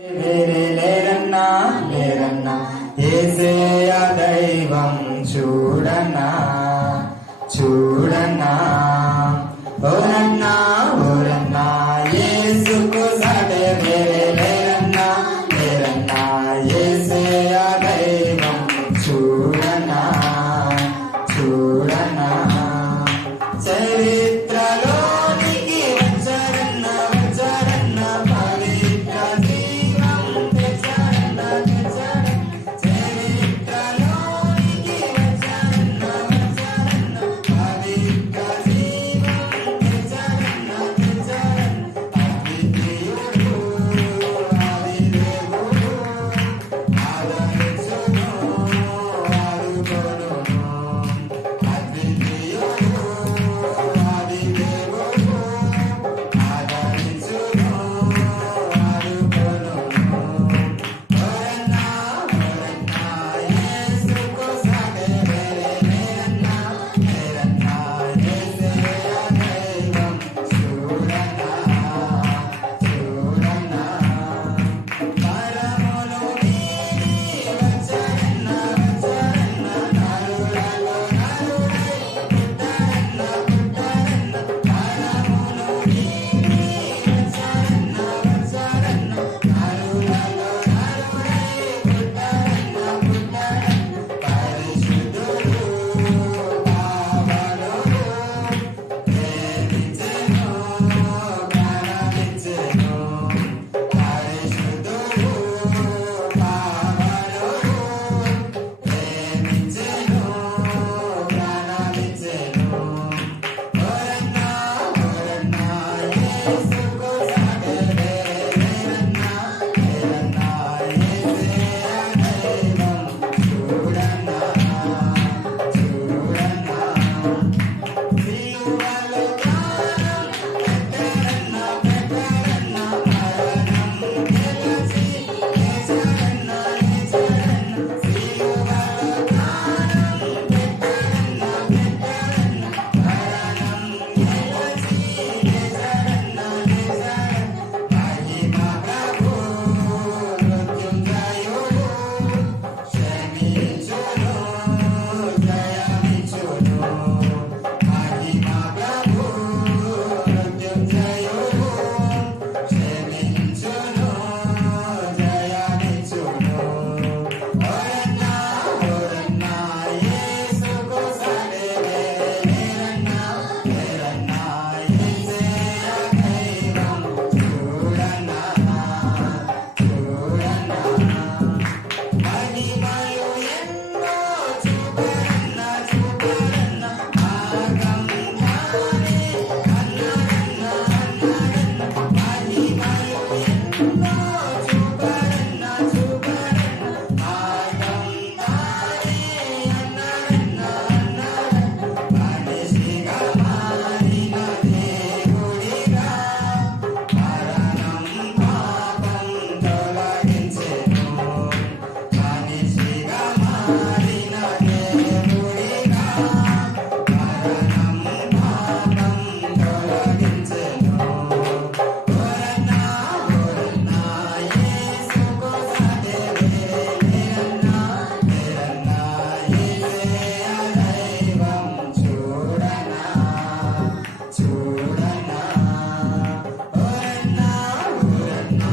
వేరే లేరన్నా లేరన్నా యేసయ్య దైవం చూడన్నా చూడన్నా ఓరన్నా ఓరన్నా యేసుకు సాటి వేరే లేరన్నా లేరన్నా యేసయ్య దైవం చూడన్నా చూడన్నా చరిత్రలోనికి వచ్చారన్న వచ్చారన్న పవిత్ర జీవం తెచ్చారన్న తెచ్చారన్న చరిత్రలోనికి వచ్చారన్న వచ్చారన్న పవిత్ర జీవం తెచ్చారన్న తెచ్చారన్న అద్వితీయుడు ఆదిదేవుడు ఆదరించును ఆదుకొనును అద్వితీయుడు ఆదిదేవుడు ఆదరించును ఆదుకొనును ఓరన్నా ఓరన్నా యేసుకు సాటి వేరే లేరన్నా లేరన్నా యేసయ్య దైవం చూడన్నా చూడన్నా పరమును వీడి వచ్చారన్న వచ్చారన్న నరులలో నరుడై పుట్టారన్న పుట్టారన్న పరమును వీడి వచ్చారన్న వచ్చారన్న నరులలో నరుడై పుట్టారన్న పుట్టారన్న పరిశుద్ధుడు పావనుడు ప్రేమించెను ప్రాణమిచ్చెను పరిశుద్ధుడు పావనుడు ప్రేమించెను ప్రాణమిచ్చెను ఓరన్నా ఓరన్నా యేసుకు సాటి వేరే లేరన్నా లేరన్నా యేసయ్య దైవం చూడన్నా చూడన్నా సిలువలో ప్రాణం పెట్టారన్న పెట్టారన్న మరణం గెలిచి లేచారన్న లేచారన్న సిలువలో ప్రాణం పెట్టారన్న పెట్టారన్న మరణం గెలిచి లేచారన్న లేచారన్న మహిమ ప్రభు మృత్యుంజయుడు క్షమించును జయమిచ్చును మహిమ ప్రభు మృత్యుంజయుడు క్షమించును జయమిచ్చును ఓరన్నా ఓరన్నా యేసుకు సాటి వేరే లేరన్నా లేరన్నా యేసయ్య దైవం చూడన్నా చూడన్నా మహిమలు ఎన్నో చూపారన్న చూపారన్న ఆగం తానే అన్నారన్న అన్నారన్న మహిమలు ఎన్నో చూపారన్న చూపారన్న ఆగం తానే అన్నారన్న అన్నారన్న మనిషిగా మారిన దేవుడిగా మరణం పాపం తొలగించెను మనిషిగా మారిన దేవుడిగా మరణం పాపం తొలగించెను ఓరన్నా ఓరన్నా యేసుకు సాటి వేరే లేరన్నా లేరన్నా యేసయ్య దైవం చూడన్నా చూడన్నా ఓరన్నా ఓరన్నా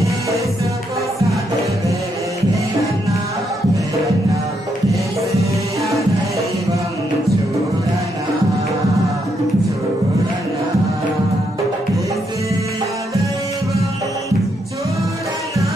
యేసుకు సాటి వేరే లేరన్నా లేరన్నా యేసయ్య దైవం చూడన్నా చూడన్నా యేసయ్య దైవం చూడన్నా.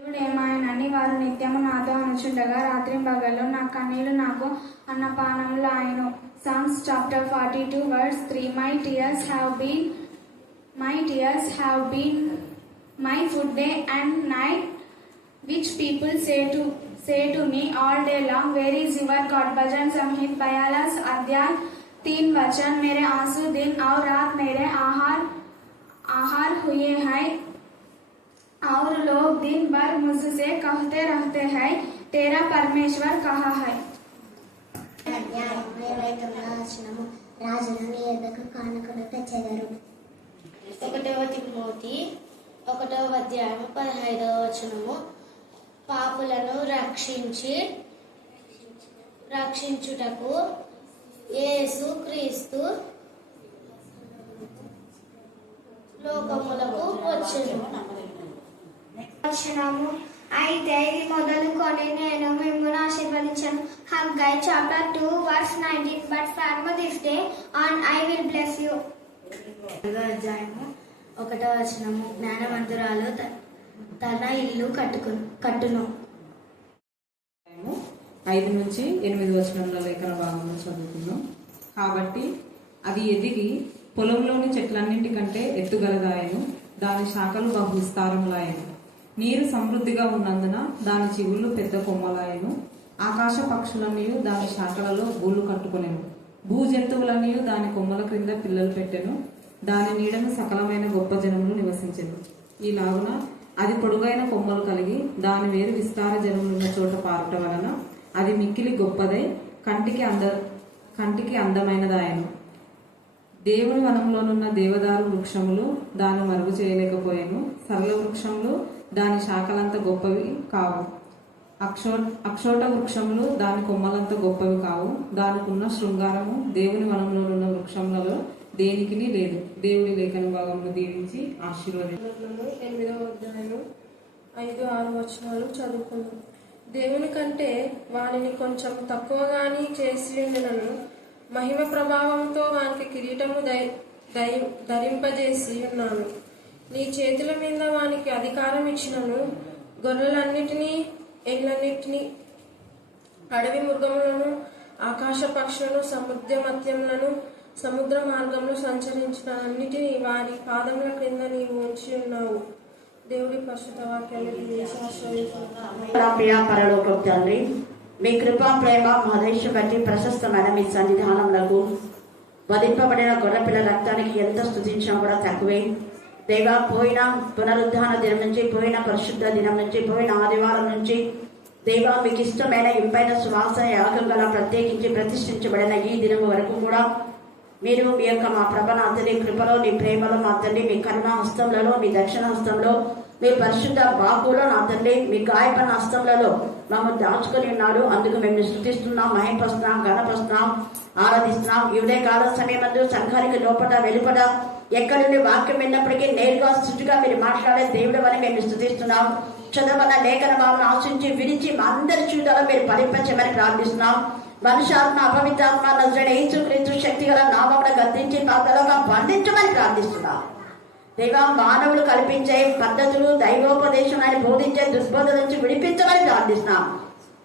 దేవుడేమాయనని వారు నిత్యము నాతో అనుచుండగా రాత్రింబగళ్ళు నా కన్నీళ్లు నాకు అన్నపానములు ఆయను. Psalms chapter 42 verse 3 My tears have been my food day and night, which people say to me all day long, where is your God? भजन संहित 42 अध्याय 3 वचन मेरे आंसू दिन और रात मेरे आहार हुए हैं और लोग दिन भर मुझसे कहते रहते हैं तेरा परमेश्वर कहाँ है। అధ్యాయము 29వ వచనము. రాజును నీ యొద్దకు కానుకలు తెచ్చెదరు. 1 తిమోతి 1వ అధ్యాయము 15వ వచనము. పాపులను రక్షించుటకు యేసు క్రీస్తు లోకములకు వచ్చెను. వచనము. అయితే ఇది మొదలుకొని నేను మిమ్మల్ని ఆశీర్వదించను. Haggai chapter 2 verse 19. But from this day on I will bless you. 4వ అధ్యాయము 1వ వచనము. జ్ఞానవంతురాలు తన ఇల్లు కట్టును. 5 నుంచి 8 వచనంలో లేఖన భాగంలో చదువుకుందాం. కాబట్టి అది ఎదిగి పొలంలోని చెట్లన్నింటికంటే ఎత్తుగలదాయను, దాని శాఖలు బహు విస్తారములాయను. నీరు సమృద్ధిగా ఉన్నందున దాని చిగుళ్ళు పెద్ద కొమ్మలాయను. ఆకాశ పక్షులన్నీ దాని శాఖలలో గూళ్ళు కట్టుకునేను. భూ జంతువులన్నీ దాని కొమ్మల క్రింద పిల్లలు పెట్టెను. దాని నీడను సకలమైన గొప్ప జనములు నివసించెను. ఈలాగున అది పొడుగైన కొమ్మలు కలిగి దాని వేరు విస్తార జనములున్న చోట పారుట వలన అది మిక్కిలి గొప్పదై కంటికి అందమైనదాయను. దేవుని వనంలోనున్న దేవదారు వృక్షములు దాన్ని మరుగు చేయలేకపోయాను. సరళ వృక్షములు దాని శాఖలంత గొప్పవి కావు. అక్షోట వృక్షములు దాని కొమ్మలంత గొప్పవి కావు. దానికున్న శృంగారము దేవుని వనంలోనున్న వృక్షములలో దేనికి లేదు. దేవుని లేఖన భాగంలో దీవించి ఆశీర్వదించు. 8వ అధ్యాయం 5-6 వచనాలు చదువుకున్నాం. దేవుని కంటే వానిని కొంచెం తక్కువగాని చేసి ఉండినను మహిమ ప్రభావంతో వానికి కిరీటము ధరింపజేసి ఉన్నాను. నీ చేతుల మీద వానికి అధికారం ఇచ్చినను. గొర్రెలన్నిటినీ, ఎడ్లన్నిటినీ, అడవి మృగములను, ఆకాశ పక్షులను, సముద్ర మార్గంలో సంచరించిన అన్నిటినీ వారి పాదముల క్రింద నీవు ఉంచి ఉన్నావు. దేవుడి పరిశుద్ధ వాక్యాన్ని ప్రియ పరలోకపు తండ్రి, మీ కృపా ప్రేమ మా దేశం బట్టి ప్రశస్తమైన మీ సన్నిధానములకు వధింపబడిన గొర్రెపిల్ల రక్తానికి ఎంత స్తుతించినా కూడా తక్కువే. దేవా, పోయిన పునరుద్ధాన దినం నుంచి, పోయిన పరిశుద్ధ దినం నుంచి, పోయిన ఆదివారం నుంచి దేవా మీకు ఇష్టమైన ఇంపైన సువాసన యాగం గల ప్రత్యేకించి ప్రతిష్ఠించబడిన ఈ దినం వరకు కూడా మీరు మీ యొక్క మా ప్రభ నా తండ్రి కృపలో, నీ ప్రేమలో మా తండ్రి, మీ కరుణ హస్తంలో, మీ దక్షిణ హస్తంలో, మీ పరిశుద్ధ బాకులో నా తండ్రి, మీ గాయపడిన హస్తములలో మమ్మల్ని దాచుకొని ఉన్నారు. అందుకు మేము స్తుతిస్తున్నాం, మహింపస్తున్నాం, గణపస్తున్నాం, ఆరాధిస్తున్నాం. ఇవే కాల సమయమందు సంఘానికి లోపల వెలుపల ఎక్కడుండి వాక్యం విన్నప్పటికీ నేరుగా సృష్టిగా మీరు మాట్లాడే దేవుడు అని మేము స్తుతిస్తున్నాం. చదవన్న లేఖన భావన ఆశించి విరిచి మా అందరి చూడాలో మీరు ఫలింపచమని ప్రార్థిస్తున్నాం. మనుషాత్మ, అపవిత్రాత్మ, నజరేయుడు యేసుక్రీస్తు శక్తి గల నామమున గద్దించి పాపలోగా బంధించమని ప్రార్థిస్తున్నాం. దేవా, మానవులు కల్పించే పద్ధతులు, దైవోపదేశం బోధించే దుర్బోధ నుంచి విడిపించమని ప్రార్థిస్తున్నాం.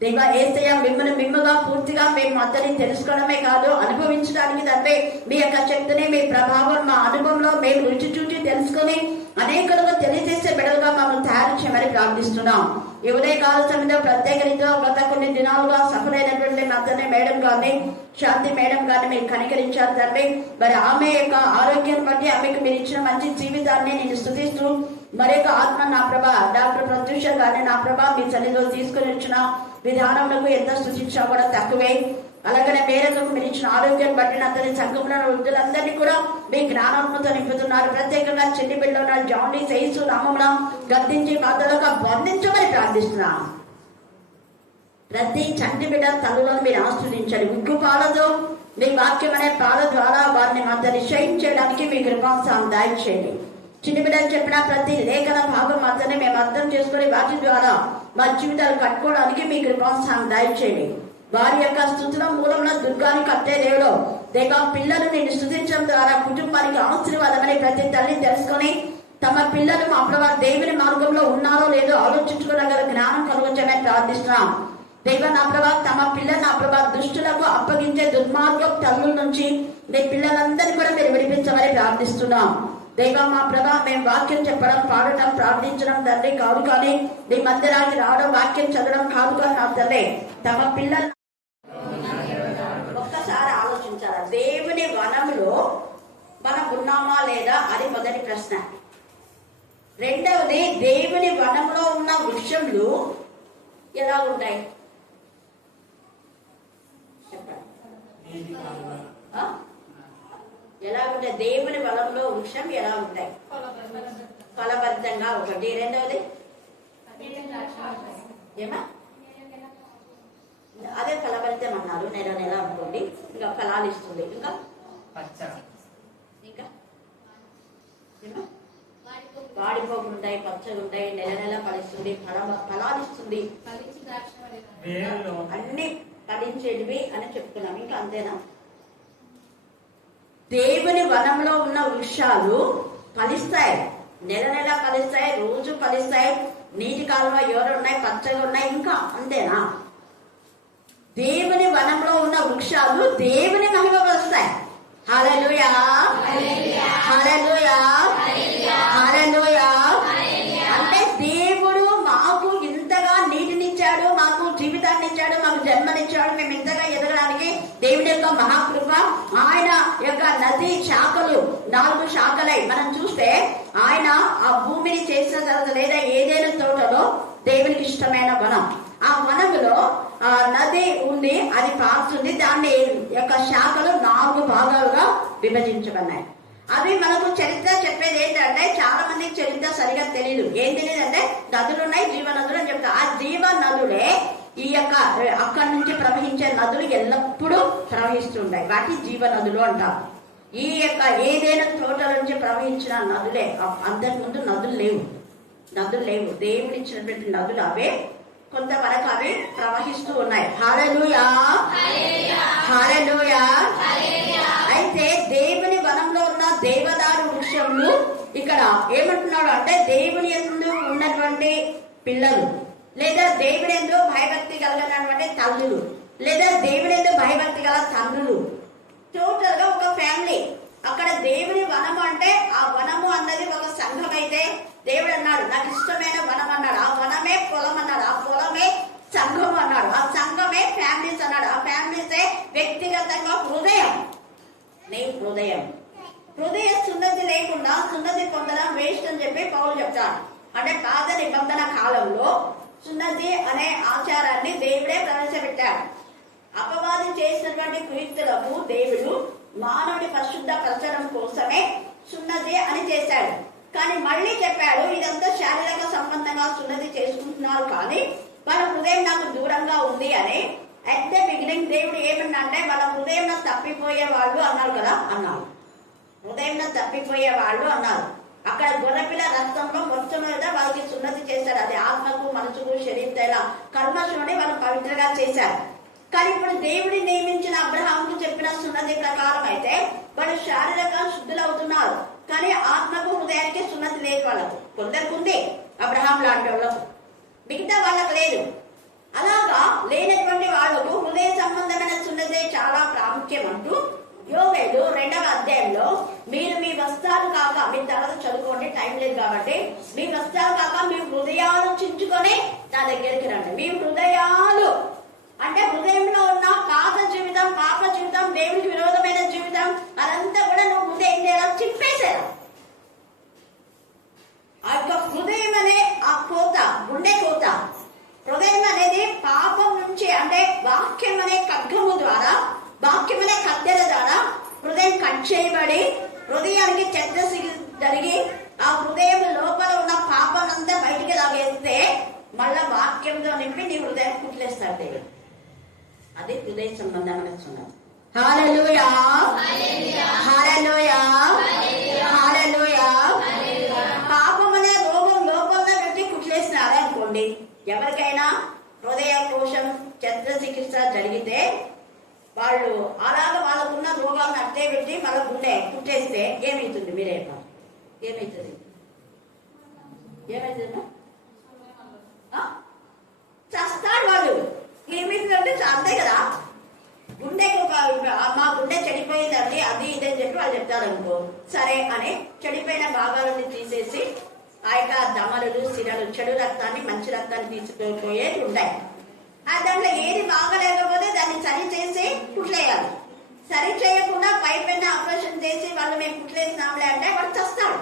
దేవా, యేసయ్య మిమ్మగా పూర్తిగా మేము అతన్ని తెలుసుకోవడమే కాదు, అనుభవించడానికి తప్పే మీ యొక్క శక్తిని, మీ ప్రభావం మా అనుభవంలో మేము రుచి చూచి తెలుసుకుని అనేకులుగా తెలియజేసే బిడ్డలుగా మమ్మల్ని తయారు చేయమని ప్రార్థిస్తున్నాం. ఈ ఉదయకాల సమయంలో ప్రత్యేక రీతిలో గత కొన్ని దినాలుగా సఫలైనటువంటి మద్దతు మేడం గారిని, శాంతి మేడం గారిని మీరు కనికరించారు తండ్రి. మరి ఆమె యొక్క ఆరోగ్యం బట్టి ఆమెకు మీరు ఇచ్చిన మంచి జీవితాన్ని నేను స్తుతిస్తూ, మరొక ఆత్మ నా ప్రభా డాక్టర్ ప్రత్యూష గారిని నా ప్రభా మీ సన్నిధిలో తీసుకుని వచ్చిన విధానములకు ఎంత స్తుతించినా కూడా తక్కువే. అలాగనే మేరకు మీరు ఇచ్చిన ఆరోగ్యాన్ని బట్టి అతని సంఘంలో వృద్ధులందరినీ కూడా మీ జ్ఞానంతో నింపుతున్నారు. ప్రత్యేకంగా చెల్లి బిడ్డలో ఉన్న జానీ సైసు నామమున గద్దించి బాధలుగా బంధించమని ప్రార్థిస్తున్నాం. ప్రతి చంటి బిడ్డ తల్లులను మీరు ఆస్వాదించండి. ఉగ్గు పాలతో మీ వాక్యం అనే పాల ద్వారా వారిని మాత్రం షైన్ చేయడానికి మీ కృపాంశాన్ని దయచేయండి. చిన్న బిడ్డలు చెప్పిన ప్రతి లేఖన భాగం మాత్రమే మేము అర్థం చేసుకుని వాటి ద్వారా మా జీవితాలు కట్టుకోవడానికి మీ కృపాంశాన్ని దయచేయండి. వారి యొక్క స్థుతుల మూలంలో దుర్గాన్ని కట్టే దేవుడు దేవా, పిల్లలు నేను స్తుతించడం ద్వారా కుటుంబానికి ఆశీర్వాదమని ప్రతి తల్లి తెలుసుకొని తమ పిల్లలు మా ప్రభా దేవుని మార్గంలో ఉన్నారో లేదో ఆలోచించుకోగల జ్ఞానం కలుగొచ్చమని ప్రార్థిస్తున్నాం. దేవ నా ప్రభా, తమ పిల్లలు నా ప్రభా దుష్టులకు అప్పగించే దుర్మార్గం తల్లుల నుంచి మీ పిల్లలందరినీ కూడా మీరు విడిపించమని ప్రార్థిస్తున్నాం. దేవ మా ప్రభా, మేము వాక్యం చెప్పడం, పాడటం, ప్రార్థించడం తండ్రి కాదు కానీ మీ మందిరానికి రావడం, వాక్యం చదవడం కాదు కానీ నా తల్లి తమ పిల్లలు ఒక్కసారి ఆలోచించాలా? దేవుని వనంలో మనం ఉన్నామా లేదా అది మొదటి ప్రశ్న. రెండవది, దేవుని వనంలో ఉన్న వృక్షములు ఎలా ఉంటాయి చెప్పండి. నీటి కాలువ ఆ? ఎలా ఉంటాయి? దేవుని బలంలో వృక్షం ఎలా ఉంటాయి? ఫలభరితంగా. ఒకటి. రెండవది ఏమా? అదే ఫలభరితం అన్నారు. నెల నెల అనుకోండి. ఇంకా ఫలాలు ఇస్తుంది. ఇంకా పచ్చ ఇంకా ఏమా? వాడిపోకుంటాయి, పచ్చగా ఉంటాయి, నెల నెల ఫలిస్తుంది, ఫలాలు ఇస్తుంది, వేరులో అన్ని ఫలించేటివి అని చెప్తున్నాం. ఇంకా అంతేనా? దేవుని వనంలో ఉన్న వృక్షాలు ఫలిస్తాయి, నెల నెల ఫలిస్తాయి, రోజు ఫలిస్తాయి, నీటి కాలువ ఎవరు ఉన్నాయి, పచ్చగా ఉన్నాయి. ఇంకా అంతేనా? దేవుని వనంలో ఉన్న వృక్షాలు దేవుని మహిమపరుస్తాయి. హల్లెలూయా, హల్లెలూయా, హల్లెలూయా. అంటే దేవుడు మాకు ఇంతగా నీటినిచ్చాడు, మాకు జీవితాన్ని ఇచ్చాడు, మాకు జన్మనిచ్చాడు. మేము ఇంతగా ఎదగడానికి దేవుడి యొక్క మహాకృప. ఆయన యొక్క నది శాఖలు 4 శాఖలై మనం చూస్తే ఆయన ఆ భూమిని చేసిన తర్వాత లేదా ఏదైనా తోటలో దేవునికి ఇష్టమైన వనం, ఆ వనములో నది ఉంది, అది పారుతుంది. దాన్ని యొక్క శాఖలు 4 భాగాలుగా విభజించబడినాయి. అవి మనకు చరిత్ర చెప్పేది ఏంటంటే, చాలా మందికి చరిత్ర సరిగా తెలియదు. ఏం తెలియదు అంటే నదులు ఉన్నాయి, జీవనదులు అని చెప్తారు. ఆ జీవ నదులే ఈ యొక్క అక్కడి నుంచి ప్రవహించే నదులు ఎల్లప్పుడూ ప్రవహిస్తుంటాయి. వాటి జీవనదులు అంటారు. ఈ యొక్క ఏదైనా తోటల నుంచి ప్రవహించిన నదులే. అంతకుముందు నదులు లేవు. దేవుడు ఇచ్చినటువంటి నదులు అవే. కొంతవరకు అవి ప్రవహిస్తూ ఉన్నాయి. హల్లెలూయా, హల్లెలూయా. అయితే దేవుని వనంలో ఉన్న దేవదారు వృక్షములు ఇక్కడ ఏమంటున్నాడు అంటే, దేవుని యందు ఉన్నటువంటి పిల్లలు, లేదా దేవుని యందు భయభక్తి కలిగినటువంటి తల్లులు, లేదా దేవుని యందు భయభక్తి గల తండ్రులు, టోటల్ గా ఒక ఫ్యామిలీ. అక్కడ దేవుని వనము అంటే ఆ వనము అన్నది ఒక సంఘం. అయితే దేవుడు అన్నాడు, నాకు ఇష్టమైన వనం అన్నాడు. ఆ వనమే పొలం అన్నాడు. ఆ పొలమే సంఘం అన్నాడు. ఆ సంఘమే ఫ్యామిలీస్ అన్నాడు. ఆ ఫ్యామిలీసే వ్యక్తిగతంగా హృదయం. నీ హృదయ సున్నతి లేకుండా సున్నతి పొందడం వేస్ట్ అని చెప్పి పౌలు చెప్తాడు. అంటే పాత నిబంధన కాలంలో సున్నతి అనే ఆచారాన్ని దేవుడే ప్రవేశపెట్టాడు. అపవాదం చేసినటువంటి కుయుక్తులకు దేవుడు మానవుడి పరిశుద్ధ ప్రచారం కోసమే సున్నతి అని చేశాడు. కానీ మళ్ళీ చెప్పాడు, ఇదంతా శారీరక సంబంధంగా సున్నతి చేసుకుంటున్నారు, కానీ వాళ్ళ హృదయం నాకు దూరంగా ఉంది అని. అట్ ద బిగినింగ్ దేవుడు ఏమన్నా అంటే, వాళ్ళ హృదయం తప్పిపోయే వాళ్ళు అన్నారు కదా, అన్నారు. హృదయం తప్పిపోయే వాళ్ళు అన్నారు. అక్కడ గొర్రెపిల్ల రక్తంలో మొట్టమొదట వాళ్ళకి సున్నతి చేశారు. అది ఆత్మకు, మనసుకు, శరీరం కర్మశుని వాళ్ళు పవిత్రగా చేశారు. కానీ ఇప్పుడు దేవుడి నియమించిన అబ్రహాముకు చెప్పిన సున్నతి ప్రకారం అయితే వాళ్ళు శారీరక శుద్ధులు అవుతున్నారు, కానీ ఆత్మకు, హృదయానికి సున్నతి లేదు. వాళ్ళకు కొందరికి ఉంది, అబ్రహాం లాంటి వాళ్ళకు, మిగతా వాళ్ళకు లేదు. అలాగా లేనటువంటి వాళ్లకు హృదయ సంబంధమైన సున్నతి చాలా ప్రాముఖ్యం అంటూ యోవేలు 2వ అధ్యాయంలో, మీరు మీ వస్త్రాలు కాక, మీ తర్వాత చదువుకోండి, టైం లేదు కాబట్టి, మీ వస్త్రాలు కాక మీ హృదయాలు చించుకొని నా దగ్గరికి రండి. మీ హృదయాలు అంటే హృదయంలో ఉన్న పాత జీవితం, పాప జీవితం, దేవుడికి విరోధమైన జీవితం, అదంతా కూడా నువ్వు హృదయం లేదా చింపేసేరా. ఆ యొక్క హృదయం అనే ఆ కోత, గుండె కోత, హృదయం అనేది పాపం నుంచి, అంటే వాక్యం అనే ఖడ్గము ద్వారా, వాక్యం అనే కత్తెర ద్వారా హృదయం కట్ చేయబడి హృదయానికి చెత్త జరిగి ఆ హృదయం లోపల ఉన్న పాపనంతా బయటికి లాగేస్తే మళ్ళా వాక్యంతో నింపి నీ హృదయం కుట్లేస్తాడు దేవుడు. అది హృదయ సంబంధమైన సున్నతి. హల్లెలూయా, హల్లెలూయా, హల్లెలూయా. పాపం అనే రోగం లోపల పెట్టి కుట్లేసినారే అనుకోండి, ఎవరికైనా హృదయ కోశం శస్త్రచికిత్స జరిగితే వాళ్ళు అలాగ వాళ్ళకున్న రోగాలను అట్టే పెట్టి మన గుండె కుట్టేస్తే ఏమవుతుంది? మీరే ఏమవుతుంది? చస్తాడు వాళ్ళు. ఏమవుతుందంటే అంతే కదా, గుండెకు మా గుండె చెడిపోయిందండి, అది ఇదని చెప్పి వాళ్ళు చెప్తారు అనుకో, సరే అని చెడిపోయిన భాగాలని తీసేసి ఆ యొక్క దమరులు, సిరలు, చెడు రక్తాన్ని మంచి రక్తాన్ని తీసుకుపోయేది ఉంటాయి. దాంట్లో ఏది బాగలేకపోతే దాన్ని సరి చేసి కుట్లేయాలి. సరి చేయకుండా పైపైన ఆపరేషన్ చేసి వాళ్ళు మేము కుట్లేసినాంలే అంటే వాడు చస్తాడు.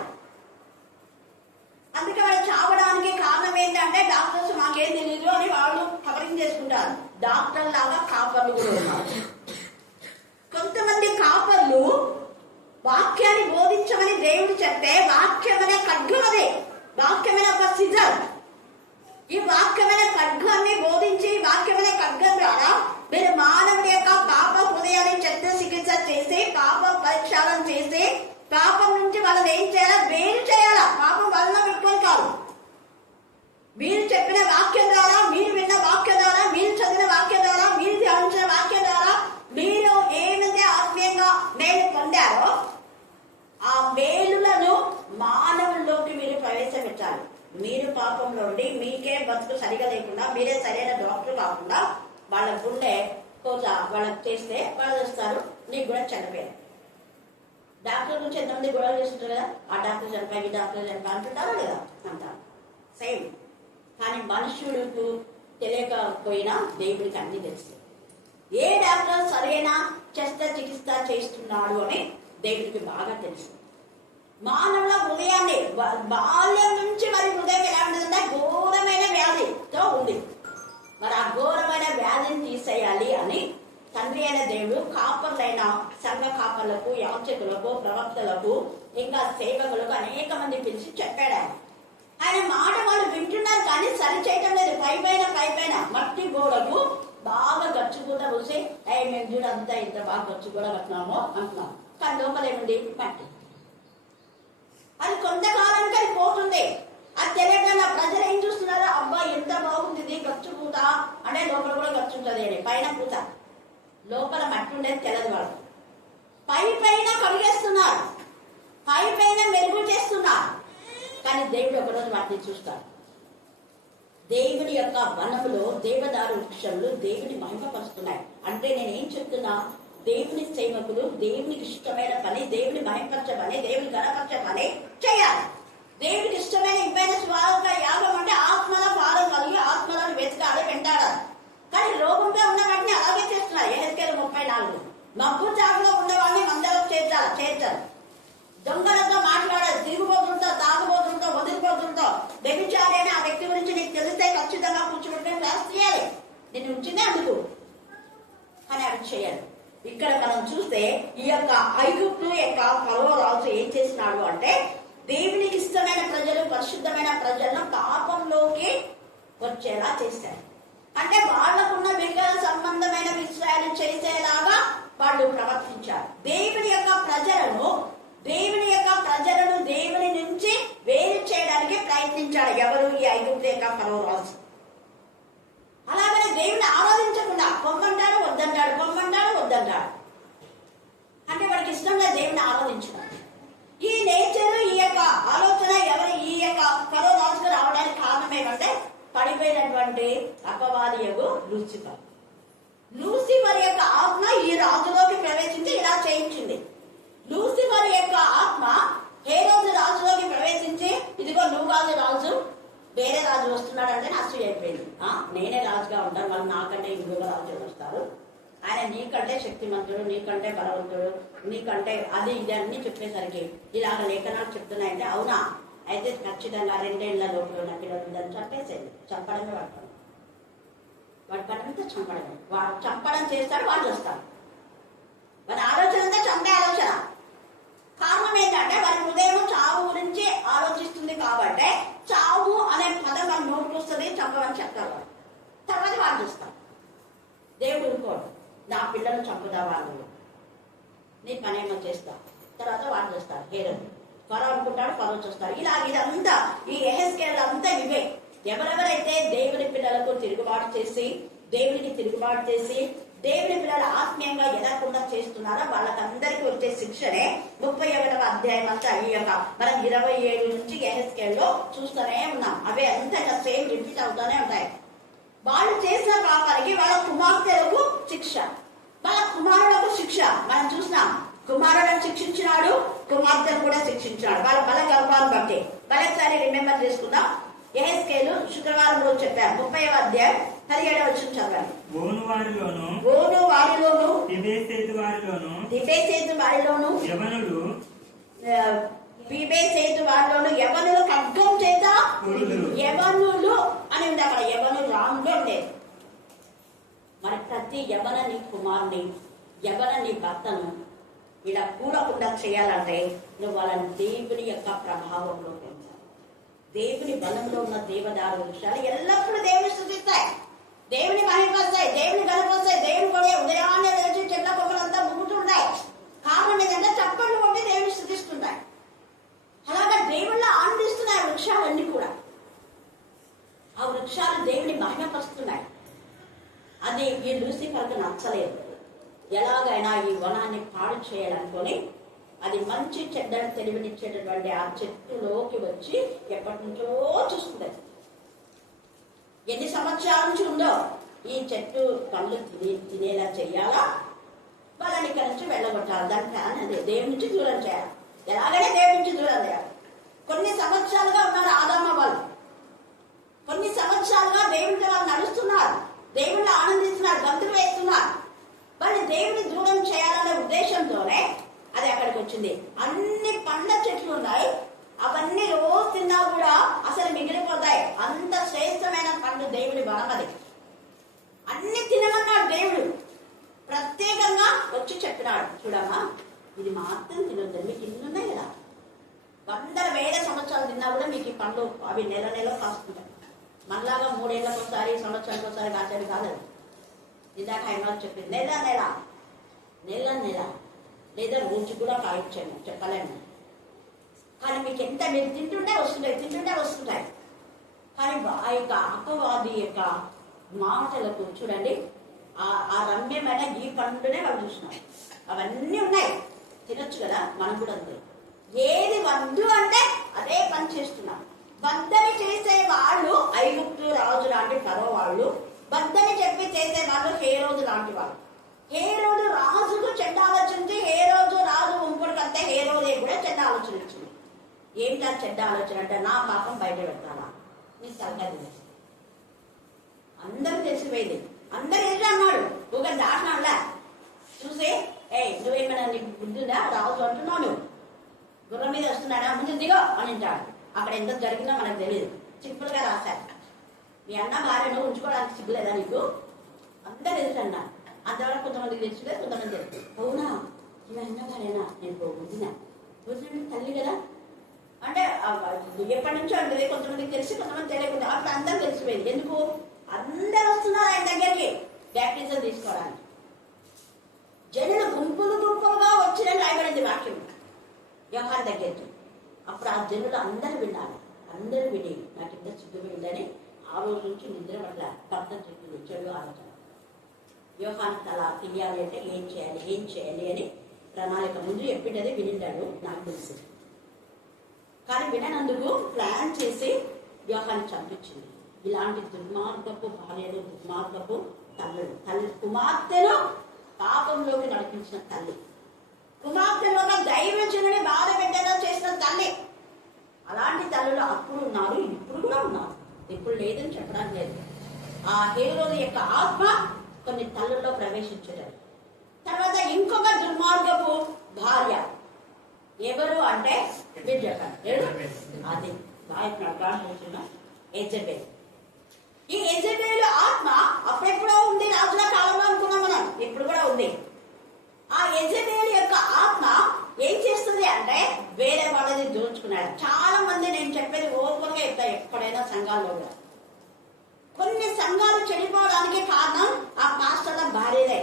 అందుకే వాళ్ళు చావడానికి కారణం ఏంటంటే డాక్టర్స్ మాకేం తెలియదు అని వాళ్ళు కవరింగ్ చేసుకుంటారు. డాక్టర్ లాగా కాపర్లు కూడా ఉన్నారు. కొంతమంది కాపర్లు వాక్యాన్ని బోధించమని దేవుడు చెప్తే వాక్యమనే ఖడ్గం అదే, వాక్యమైన ఒక సిజర్. ఈ వాక్యమైన ఖడ్గాన్ని బోధించి వాక్యమైన ఖడ్గం ద్వారా మీరు మానవుడి యొక్క పాప హృదయాన్ని చెత్త చికిత్స చేసి పాప పరిక్షాళన చేసి పాపం నుంచి వాళ్ళని ఏం చేయాలా? వేరు చేయాలా. పాపం వలన పెట్టుకొని కాదు. మీరు చెప్పిన వాక్యం ద్వారా, మీరు విన్న వాక్యం ద్వారా, మీరు చదివిన వాక్యం ద్వారా, మీరు ధ్యానించిన వాక్యం ద్వారా మీరు ఏమైతే ఆత్మీయంగా మేలు పొందారో ఆ మేలులను మానవుల్లోకి మీరు ప్రవేశపెట్టాలి. మీరు పాపంలో ఉండి మీకే బతుకు సరిగా లేకుండా మీరే సరైన డాక్టర్ కాకుండా వాళ్ళ గుండె కోత వాళ్ళకి చేస్తే వాళ్ళు చేస్తారు, నీకు కూడా చనిపోయారు. డాక్టర్ గురించి ఎంతమంది గొడవలు చేస్తుంటారు కదా, ఆ డాక్టర్ చనిపోయి ఈ డాక్టర్ చనిపోయి అంటుంటారా లేదా? అంటారు. సేమ్. కానీ మనుషులకు తెలియకపోయినా దేవుడికి అన్ని తెలుసు. ఏ డాక్టర్ సరైన చికిత్స చేస్తున్నాడు అని దేవుడికి బాగా తెలుసు. మానవుల హృదయాన్ని బాల్యం నుంచి మరి హృదయం ఎలా ఉండదంటే ఘోరమైన వ్యాధితో ఉంది. మరి ఆ ఘోరమైన వ్యాధిని తీసేయాలి అని తండ్రి అయిన దేవుడు కాపర్లైన సంఘ కాపర్లకు, యాచకులకు, ప్రవక్తలకు, ఇంకా సేవకులకు అనేక మంది పిలిచి చెప్పాడు. ఆయన మాట వాళ్ళు వింటున్నారు కానీ సరి చేయటం లేదు. పైపైన మట్టి గోడకు బాగా గచ్చుకూట పూసి మేము చూడు అంతా ఇంత బాగా గచ్చు కూడా కట్టినాము అంటున్నాం. కానీ లోపల ఏముంది? మట్టి. అది కొంతకాలానికి అది పోతుంది. అది తెలియకుండా ప్రజలు ఏం చూస్తున్నారు? అబ్బా ఎంత బాగుంది ఇది గచ్చు పూత అంటే లోపల కూడా గచ్చు ఉంటుంది అని. పైన పూత, లోపల మట్టి ఉండేది తెలదు. వాళ్ళు పైన కడిగేస్తున్నారు, పైన మెరుగు చేస్తున్నారు. కానీ దేవుడు ఒకరోజు వాటిని చూస్తాడు. దేవుని యొక్క వనములో దేవదారు వృక్షములు దేవుని మహిమపరుస్తున్నాయి. అంటే నేనేం చెప్తున్నా? దేవుని సేవకులు దేవునికి ఇష్టమైన పని, దేవుని మహిమపరచే పని, దేవుని గణపరచే పని చేయాలి. దేవునికి ఇష్టమైన ఇంపైన స్వాగత యాగం అంటే ఆత్మల భారం కలిగి ఆత్మలను వెతకాలి, వెంటాడాలి. కానీ రోగంగా ఉన్న వాటిని అలాగే చేస్తున్నారు. యెహెజ్కేలు 34 మబ్బు చాటులో ఉన్న వాడిని మందరం చేర్చారు. దొంగలతో మాట్లాడాలి, తిరుగుబోతులతో, తాగుబోతులతో, వదిలిపోతులతో. వ్యభిచారి అని ఆ వ్యక్తి గురించి నీకు తెలిస్తే ఖచ్చితంగా కూర్చోబెట్టుకుని క్లాస్ చేయాలి. నేను ఉంచిందే అందుకు, కానీ అది చేయాలి. ఇక్కడ మనం చూస్తే ఈ యొక్క ఐగుప్తు యొక్క ఫరో రాజు ఏం చేసినాడు అంటే దేవునికి ఇష్టమైన ప్రజలు, పరిశుద్ధమైన ప్రజలను పాపంలోకి వచ్చేలా చేశారు. అంటే వాళ్లకున్న విగ్రహ సంబంధమైన విషయాలు చేసేలాగా వాళ్ళు ప్రవర్తించారు. దేవుని యొక్క ప్రజలను దేవుని నుంచి వేరు చేయడానికి ప్రయత్నించాడు. ఎవరు? ఈ ఐగుప్తు యొక్క ఫరో రాజు. అలాగనే దేవుని ఆరాధించకుండా పొమ్మంటాడు, వద్దంటాడు, పొమ్మంటాడు, వద్దంటాడు. అంటే వాడికి ఇష్టంగా దేవుని ఆరాధించడం. ఈ నేచర్, ఈ యొక్క ఆలోచన ఈ యొక్క ఫరో రాజుకు రావడానికి కారణం ఏమంటే పడిపోయినటువంటి అపవాదియగు లూసిఫర్ యొక్క ఆత్మ ఈ రాజులోకి ప్రవేశించి ఇలా చేయించింది. లూసిఫర్ యొక్క ఆత్మ హేరోదు రాజులోకి ప్రవేశించి ఇదిగో నువ్వు కాదు రాజు, వేరే రాజు వస్తున్నాడంటే అసూయ అయిపోయింది. నేనే రాజుగా ఉంటాను, వాళ్ళు నాకంటే ఇంకొక రాజులు వస్తారు, ఆయన నీకంటే శక్తిమంతుడు, నీకంటే బలవంతుడు, నీకంటే అది ఇది అన్ని చెప్పేసరికి ఇలాగ లేఖనాలు చెప్తున్నాయంటే అవునా, అయితే ఖచ్చితంగా 2 ఏళ్ల లోపల ఉన్న పిల్లలు దాన్ని చంపేసేది. చంపడమే వాడి పనంతా చంపడమే. వాడు చంపడం చేస్తాడు, వాడు వస్తాడు. వాడి ఆలోచన అంతా చంపే ఆలోచన. కారణం ఏంటంటే వారి హృదయం చావు గురించి ఆలోచిస్తుంది కాబట్టి చావు అనే పదం మన నోటికి వస్తుంది, చంపమని చెప్తారు. తర్వాత వాడు చూస్తాడు. దేవుడు ఊరుకోడు, నా పిల్లలు చంపుతావా నువ్వు, నీ పనేమో చేస్తా. తర్వాత వాడు చేస్తాడు. హేరోదు ఫరో అనుకుంటాడు, ఫరో చూస్తాడు. ఇదంతా ఈ యెహెజ్కేలు అంతా ఇవే. ఎవరెవరైతే దేవుని పిల్లలకు తిరుగుబాటు చేసి దేవుని పిల్లలు ఆత్మీయంగా ఎదగకుండా చేస్తున్నారో వాళ్ళకందరికీ వచ్చే శిక్షనే 31వ అధ్యాయం అంతా ఈ యొక్క మనం 27 నుంచి యెహెజ్కేలులో చూస్తూనే ఉన్నాం. అవే అంతా సేమ్ రిపీట్ అవుతూనే ఉంటాయి. వాళ్ళు చేసిన పాపానికి వాళ్ళ కుమార్తెలకు శిక్ష, వాళ్ళ కుమారులకు శిక్ష. మనం చూసినాం, కుమారులను శిక్షించినాడు, కుమార్తెను కూడా శిక్షించినాడు. వాళ్ళ బల గర్భాన్ని బట్టి. మరొకసారి రిమెంబర్ చేసుకుందాం. యెహెజ్కేలు శుక్రవారం రోజు చెప్పారు. 30వ అధ్యాయం 17వ వచనం చదవండి. బోను వారిలోను తిబేసేతు వారిలోను యవనులు ఖడ్గం చేత యవనులు అని ఉంది. అక్కడ యవనులు రాంగ్ ఉండేది. మరి ప్రతి యవనని కుమారుని ఎవరైనా నీ భర్తను ఇలా కూడకుండా చేయాలంటే నువ్వు వాళ్ళని దేవుని యొక్క ప్రభావంలో పెంచాలి. దేవుని బలంలో ఉన్న దేవదారు వృక్షాలు ఎల్లప్పుడూ దేవుని స్తుతిస్తాయి, దేవుని మహిమపరుస్తాయి, దేవుని గణపరుస్తాయి. దేవుని కూడా ఉదయాన్నే లేచి చెట్ల కొమ్మలంతా ముగ్గుతున్నాయి. కారణం ఏంటంటే చప్పట్లు కొట్టి దేవుని స్తుతిస్తున్నాయి. అలాగా దేవుళ్ళ ఆనందిస్తున్నాయి వృక్షాలన్నీ కూడా. ఆ వృక్షాలు దేవుని మహిమపరుస్తున్నాయి. అది ఈ లూసిఫర్కు నచ్చలేదు. ఎలాగైనా ఈ వనాన్ని పాడు చేయాలనుకొని అది మంచి చెడ్డని తెలివినిచ్చేటటువంటి ఆ చెట్టులోకి వచ్చి ఎప్పటి నుంచో చూస్తుంది. ఎన్ని సంవత్సరాల నుంచి ఉందో ఈ చెట్టు పండ్లు తినేలా చెయ్యాలా, వాళ్ళని ఇక్కడి నుంచి వెళ్ళగొట్టాలి. దాని ప్లాన్ అదే, దేవుడి నుంచి దూరం చేయాలి. ఎలాగైనా దేవుడి నుంచి దూరం చేయాలి. కొన్ని సంవత్సరాలుగా ఉన్నారు ఆదామ వాళ్ళు. కొన్ని సంవత్సరాలుగా దేవుడితో వాళ్ళు నడుస్తున్నారు, దేవుళ్ళు ఆనందిస్తున్నారు, గంతులు వేస్తున్నారు. వాళ్ళు దేవుని దూరం చేయాలనే ఉద్దేశంతోనే అది అక్కడికి వచ్చింది. అన్ని పండ్ల చెట్లు ఉన్నాయి, అవన్నీ రోజు తిన్నా కూడా అసలు మిగిలిపోతాయి. అంత శ్రేష్టమైన పండు దేవుడి వరం అది. అన్ని తినమన్నాడు దేవుడు. ప్రత్యేకంగా వచ్చి చెప్పినాడు, చూడమ్మా ఇది మాత్రం తినొద్దు, మీకు ఇన్నున్నాయి కదా, 100,000 సంవత్సరాలు తిన్నా కూడా మీకు ఈ పండ్లు అవి నెల నెల కాస్తుంటాయి. మనలాగా 3 ఏళ్ళకి ఒకసారి సంవత్సరానికి ఒకసారి కాసేది కాదు. ఇందాక ఆయన చెప్పింది నెల నెల నెల నెల లేదా రోజు కూడా కాయొచ్చాను చెప్పలేము. కానీ మీకు ఎంత మీరు తింటుంటే వస్తుంటాయి. కానీ ఆ యొక్క అపవాది యొక్క మాటలకు చూడండి, ఆ రమ్యమైన ఈ పండునే వాళ్ళు చూసినారు. అవన్నీ ఉన్నాయి, తినొచ్చు కదా, మనం కూడా అంతే. ఏది వద్దు అంటే అదే పని చేస్తున్నాం. వద్దని చేసే వాళ్ళు ఐగుప్తు రాజు లాంటి ఫరో వాళ్ళు, వద్దని చెప్పి చేసే వాళ్ళు హేరోదు లాంటి వాళ్ళు. హేరోదు రాజుకు చెడ్డ ఆలోచించి హేరోదు రాజు ఉంపుడికంటే హేరోదే కూడా చెడ్డ ఆలోచన ఇచ్చింది. ఏమిటా చెడ్డ ఆలోచన అంటే నా పాపం బయట పెట్టాలా, నీ సంగతి అందరూ తెలిసిపోయింది. అందరు ఏంటి అన్నాడు, ఒక దాటినాడులే చూసి, నువ్వేమైనా నీకు బుద్ధిందా, రాజు అంటున్నావు, నువ్వు గుర్రం మీద వస్తున్నాడా, ముందు దిగో అని అంటాడు. అక్కడ ఎంత జరిగిందో మనకు తెలియదు, సింపుల్ గా రాశారు. మీ అన్న భార్యను ఉంచుకోవడానికి సిగ్గులేదా నీకు, అందరు ఎదుటన్నా. అంతవరకు కొంతమందికి తెలుసులేదు, కొంతమంది తెలుసు. అవునా ఇవి అన్న భార్యనా, నేను వదినా తల్లి కదా అంటే ఎప్పటి నుంచో ఉంటుంది. కొంతమందికి తెలిసి కొంతమంది తెలియకుండా, అప్పుడు అందరూ తెలిసిపోయింది. ఎందుకు అందరు వస్తున్నారు ఆయన దగ్గరికి బ్యాప్టిజం తీసుకోవడానికి. జనులు గుంపులు గుంపులుగా వచ్చిన రాయబడింది వాక్యం యోహాను దగ్గరికి. అప్పుడు ఆ జనులు అందరూ విన్నారు. అందరూ విని నాకు ఇంత సిగ్గుపోయిందని ఆ రోజు నుంచి నిద్ర పట్ల భర్త చెప్పింది చెడు ఆలోచన. యోహాను తల తెలియాలి అంటే ఏం చేయాలి అని ప్రణాళిక ముందు చెప్పిండేది వినింటాడు నాకు తెలుసు. కానీ విననందుకు ప్లాన్ చేసి యోహాను చంపించింది. ఇలాంటి దుర్మార్గపు భార్యలు, దుర్మార్గపు తల్లి కుమార్తెను పాపంలోకి నడిపించిన తల్లి, కుమార్తెలో దైవజనుని బాధ పెట్టేలా చేసిన తల్లి. అలాంటి తల్లులు అప్పుడు ఉన్నారు, ఇప్పుడు కూడా ఉన్నారు. ఇప్పుడు లేదని చెప్పడానికి లేదు. ఆ హేరోదు యొక్క ఆత్మ కొన్ని తల్లుల్లో ప్రవేశించారు. తర్వాత ఇంకొక దుర్మార్గపు భార్య ఎవరు అంటే మీరు చెప్పండి, అది బాగా ఎజబేల్. ఈ ఎజబేల్ ఆత్మ అప్పుడెప్పుడో ఉంది, రాజుల కాలంలో అనుకున్నాం మనం, ఇప్పుడు కూడా ఉంది. ఆ ఎజబేల్ యొక్క ఆత్మ ఏం చేస్తుంది అంటే వేరే వాళ్ళని దోచుకున్నాడు. చాలా మంది నేను చెప్పేది ఓపెన్గా చెప్తాను, ఎక్కడైనా సంఘాల్లో కూడా కొన్ని సంఘాలు చెడిపోవడానికి కారణం ఆ పాస్టర్ల భార్యలే.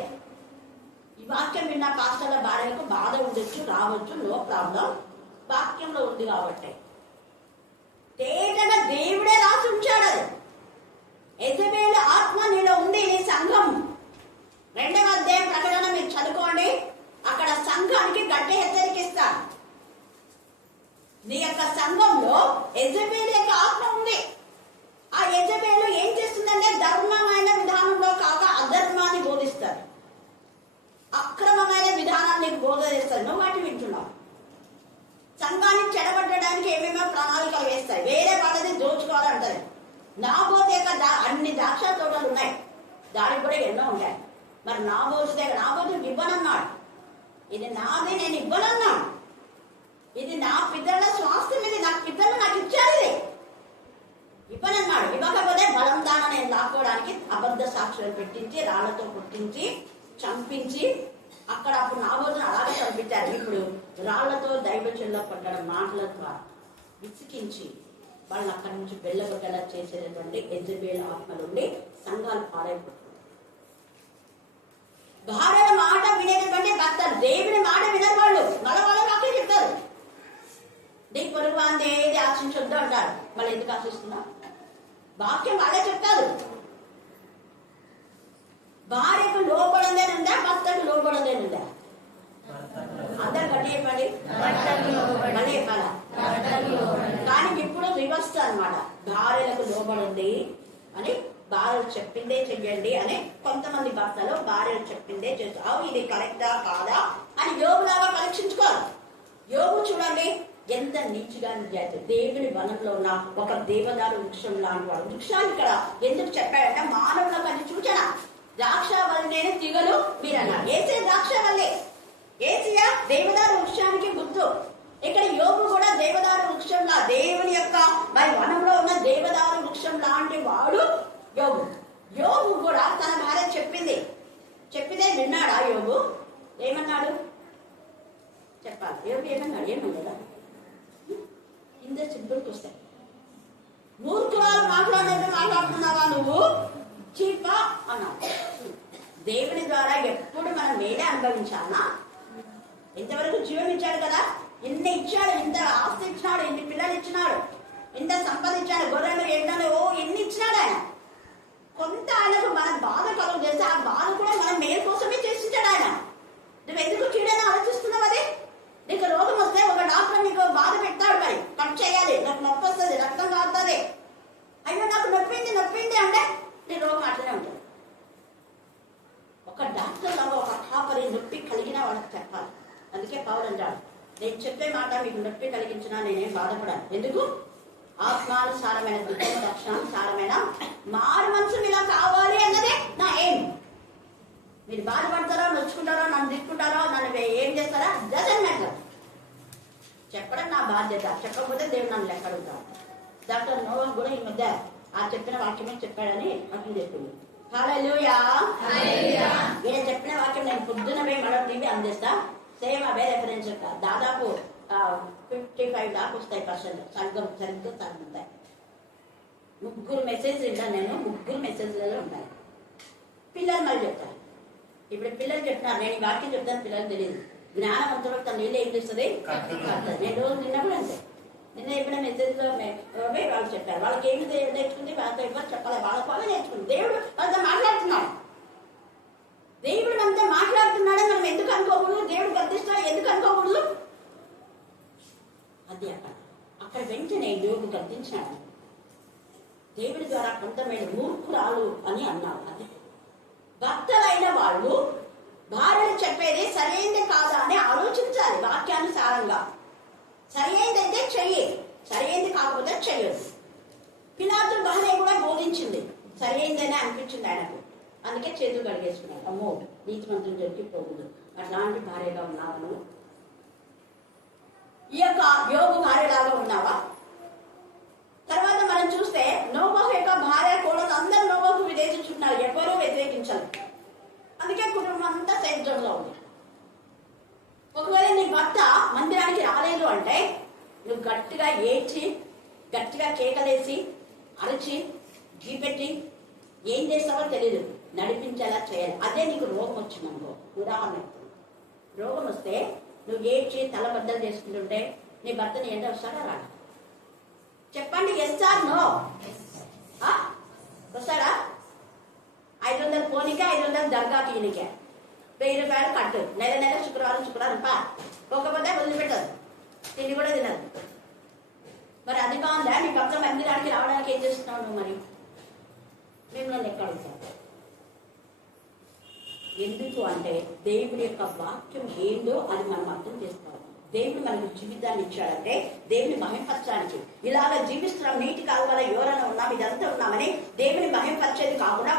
ఈ వాక్యం విన్న పాస్టర్ల భార్యలకు బాధ ఉండొచ్చు, రావచ్చు, నో ప్రాబ్లం, వాక్యంలో ఉంది కాబట్టి. తేటగా దేవుడే రాసి ఉంచాడు. అది యెజబెలు ఆత్మ నీలో ఉంది, నీ సంఘం 2వ అధ్యాయం ప్రకటన మీరు చదువుకోండి. అక్కడ సంఘానికి గట్టి హెచ్చరికిస్తా, నీ యొక్క సంఘంలో యెజబెలు యొక్క ఆత్మ ఉంది. ఆ యెజబెలు ఏం చేస్తుందంటే ధర్మమైన విధానంలో కాక అధర్మాన్ని బోధిస్తారు, అక్రమమైన విధానాన్ని బోధిస్తారు. నువ్వు వాటి వింటున్నావు. సంఘాన్ని చెడబట్టడానికి ఏమేమో ప్రణాళికలు వేస్తాయి, వేరే వాళ్ళని దోచుకోవాలంటారు. నాబోతు యొక్క అన్ని ద్రాక్ష తోటలు ఉన్నాయి, దానికి కూడా ఎన్నో ఉంటాయి. మరి నాబోతు ఇవ్వనన్నాడు, ఇది నాది, నేను ఇవ్వనన్నాడు, ఇది నా పిల్లల స్వాస్థ్యం, ఇది నా పిల్లలు నాకు ఇచ్చారు, ఇది ఇవ్వనన్నాడు. ఇవ్వకపోతే బలంతాన నేను లాక్కోవడానికి అబద్ధ సాక్ష్యాలు పెట్టించి, రాళ్లతో పుట్టించి, చంపించి అక్కడ అప్పుడు నాబోతును అలాగే పంపించారు. ఇప్పుడు రాళ్లతో దైవజనుల పడ్డ మాటల ద్వారా విసికించి వాళ్ళని అక్కడి నుంచి వెళ్ళగొట్టేలా చేసేటటువంటి యెజబెల్ ఆత్మలుండి సంఘాలు పాడైపోతుంది. భార్యల మాట వినేటటువంటి భర్తలు దేవుని మాట వినరు. వాళ్ళు వాళ్ళ వాక్యం చెప్తారు. నీకు పొరుగు అంది ఏది ఆశించొద్దు అంటారు. మళ్ళీ ఎందుకు ఆశిస్తున్నా? వాక్యం వాళ్ళే చెప్తారు. భార్యకు లోబడదేనుందా, భర్తకు లోబడదేనుందా? అందరు గట్టి చెప్పండి. మళ్ళీ చెప్పాలా? కానీ ఇప్పుడు రివర్స్ అన్నమాట. భార్యలకు లోబడండి అని భార్యలు చెప్పిందే చెయ్యండి అని కొంతమంది భర్తలు భార్యలు చెప్పిందే చేస్తారు. ఇది కరెక్టా కాదా అని యోగులాగా పరీక్షించుకోవాలి. యోగు చూడండి ఎంత నీచుగా నిజాయితీ. దేవుని వనంలో ఉన్న ఒక దేవదారు వృక్షం లాంటి వాడు. వృక్షాన్ని ఇక్కడ ఎందుకు చెప్పాడంటే మానవులకు అది సూచన. ద్రాక్ష వల్లే తీగలు మీరన్నారు. ఏసే ద్రాక్ష వల్లే, ఏసియా దేవదారు వృక్షానికి గుర్తు. ఇక్కడ యోగు కూడా దేవదారు వృక్షంలా, దేవుని యొక్క మరి వనంలో ఉన్న దేవదారు వృక్షం లాంటి వాడు యోగు. యోగు కూడా తన భార్య చెప్పితే విన్నాడా యోగు? ఏమన్నాడు చెప్పాలి. యోగు ఏమన్నాడు? ఏమన్నాడా? ఇంత సింపుల్కి వస్తాయి. మూర్ఖురాలు మాట్లాడుతున్నావా నువ్వు చీపా అన్నావు. దేవుని ద్వారా ఎప్పుడు మనం మేలే అనుభవించాలా? ఇంతవరకు జీవం ఇచ్చాడు కదా, ఇన్ని ఇచ్చాడు, ఇంత ఆస్తి ఇచ్చినాడు, ఇన్ని పిల్లలు ఇచ్చినాడు, ఇంత సంపాదించాడు, గొర్రెలు ఎండలు ఎన్ని ఇచ్చినాడు ఆయన. కొంత ఆయనకు మన బాధ కలుగు చేస్తే ఆ బాధ కూడా మన మేలు కోసమే చేసించాడు ఆయన. నువ్వు ఎందుకు కీడైనా ఆలోచిస్తున్నావు? అది నీకు రోగం వస్తే ఒక డాక్టర్ నీకు బాధ పెడతాడు, మరి కట్ చేయాలి, నాకు నొప్పి వస్తుంది, రక్తం కారుతుంది. అయ్యో నాకు నొప్పింది అంటే నీ రోగం అట్లనే ఉంటుంది. ఒక డాక్టర్ లాగా ఒక కాపరి నొప్పి కలిగిన వాళ్ళకి చెప్పాలి. అందుకే పౌలు అంటాడు, నేను చెప్పే మాట మీకు నొప్పి కలిగించినా నేనేం బాధపడాను. ఎందుకు? ఆత్మానుసారమైన దుఃఖం రక్షణానుసారమైన మారు మనసు ఇలా కావాలి అన్నదే నా ఏం. మీరు బాధపడతారో, నొచ్చుకుంటారో, నన్ను తిట్టుకుంటారో, నన్ను ఏం చేస్తారా డజంట్ మ్యాటర్. చెప్పడం నా బాధ్యత. చెప్పకపోతే దేవుడు నన్ను లెక్క అడుగుతాడు. డాక్టర్ నోవా కూడా ఈ మధ్య ఆ చెప్పిన వాక్యమే చెప్పాడని అర్థం చెప్పింది. హల్లెలూయా. ఈయన చెప్పిన వాక్యం నేను పొద్దున పోయి మరో టీవీ అందిస్తా. సేమ్ అవే రెఫరెన్స్ దాదాపు 55 దాకా వస్తాయి పర్సెంట్. సరిగ్గా తగ్గుతాయి. 3 మెసేజ్లు వింటాను నేను. 3 మెసేజ్లలో ఉంటాయి. పిల్లలు మరి చెప్తారు. ఇప్పుడు పిల్లలు చెప్తున్నారు, నేను ఈ వాక్యం చెప్తాను, పిల్లలకు తెలియదు. జ్ఞానవంతులకు తన నీళ్ళు ఏం చేస్తుంది? నేను రోజు నిన్న కూడా అంతే. నిన్న చెప్పిన మెసేజ్లో వాళ్ళు చెప్పారు. వాళ్ళకి ఏమి నేర్చుకుంది, వాళ్ళతో ఎవరు చెప్పాలి, వాళ్ళ నేర్చుకుంది. దేవుడు వాళ్ళతో మాట్లాడుతున్నాడు. దేవుడు మనతో మాట్లాడుతున్నాడని మనం ఎందుకు అనుకోకూడదు? దేవుడు గర్దిస్తాడు ఎందుకు అనుకోకూడదు? అది అక్కడ వెంటనే యోగు గర్దించాడు. దేవుడి ద్వారా కొంతమంది మూర్ఖురాలు అని అన్నాడు. అది భక్తులైన వాళ్ళు భార్యలు చెప్పేది సరైనది కాదా అని ఆలోచించాలి. వాక్యానుసారంగా సరైనదైతే చెయ్యి, సరైనది కాకపోతే చెయ్యదు. పిలాతు భార్య కూడా బోధించింది, సరైనదనే అనిపించింది ఆయనకు. అందుకే చేతులు కడిగేసుకున్నాడు. అమ్మో నీతిమంతులు దొరికిపోకూడదు. అట్లాంటి భార్యగా ఉన్నావా నువ్వు? ఈ యొక్క యోగు భార్యలాగా ఉన్నావా? తర్వాత మనం చూస్తే నోబహు యొక్క భార్య కోడలు అందరూ నోబహు విదేశించుకున్నారు. ఎవరూ వ్యతిరేకించాలి. అందుకే కుటుంబం అంతా సేఫ్ జోన్ లో ఉంది. ఒకవేళ నీ భర్త మందిరానికి రాలేదు అంటే నువ్వు గట్టిగా ఏడ్చి, గట్టిగా కేకలేసి, అరచి, గీపెట్టి ఏం చేస్తావో తెలియదు, నడిపించేలా చేయాలి. అదే నీకు రోగం వచ్చిందనుకో. ఉదాహరణ, రోగం వస్తే నువ్వు ఏడ్చి తలబద్దలు చేసుకుంటుంటే నీ భర్త నీ ఎండ వస్తాడా రాడా? చెప్పండి, ఎస్ ఆర్ నో? వస్తాడా? 500 పోనీకే, 500 దర్గాకి ఈయనకే, 1000 రూపాయలు కట్టు, నెల శుక్రవారం పా. పోకపోతే వదిలిపెట్టదు, తిండి కూడా తినదు. మరి అది బాగుందా? నీ భర్త మందిరానికి రావడానికి ఏం చేస్తున్నావు నువ్వు? మరి మిమ్మల్ని ఎక్కడ అడుగుతావు? ఎందుకు అంటే దేవుడి యొక్క వాక్యం ఏందో అది మనం అర్థం చేసుకోవాలి. దేవుడు మనకు జీవితాన్ని ఇచ్చాడంటే దేవుని మహింపరచడానికి. ఇలాగ జీవిస్తున్నాం, నీటి కాలువల ఎవరైనా ఉన్నాం, ఇదంతా ఉన్నామని దేవుని మహింపరిచేది కాకుండా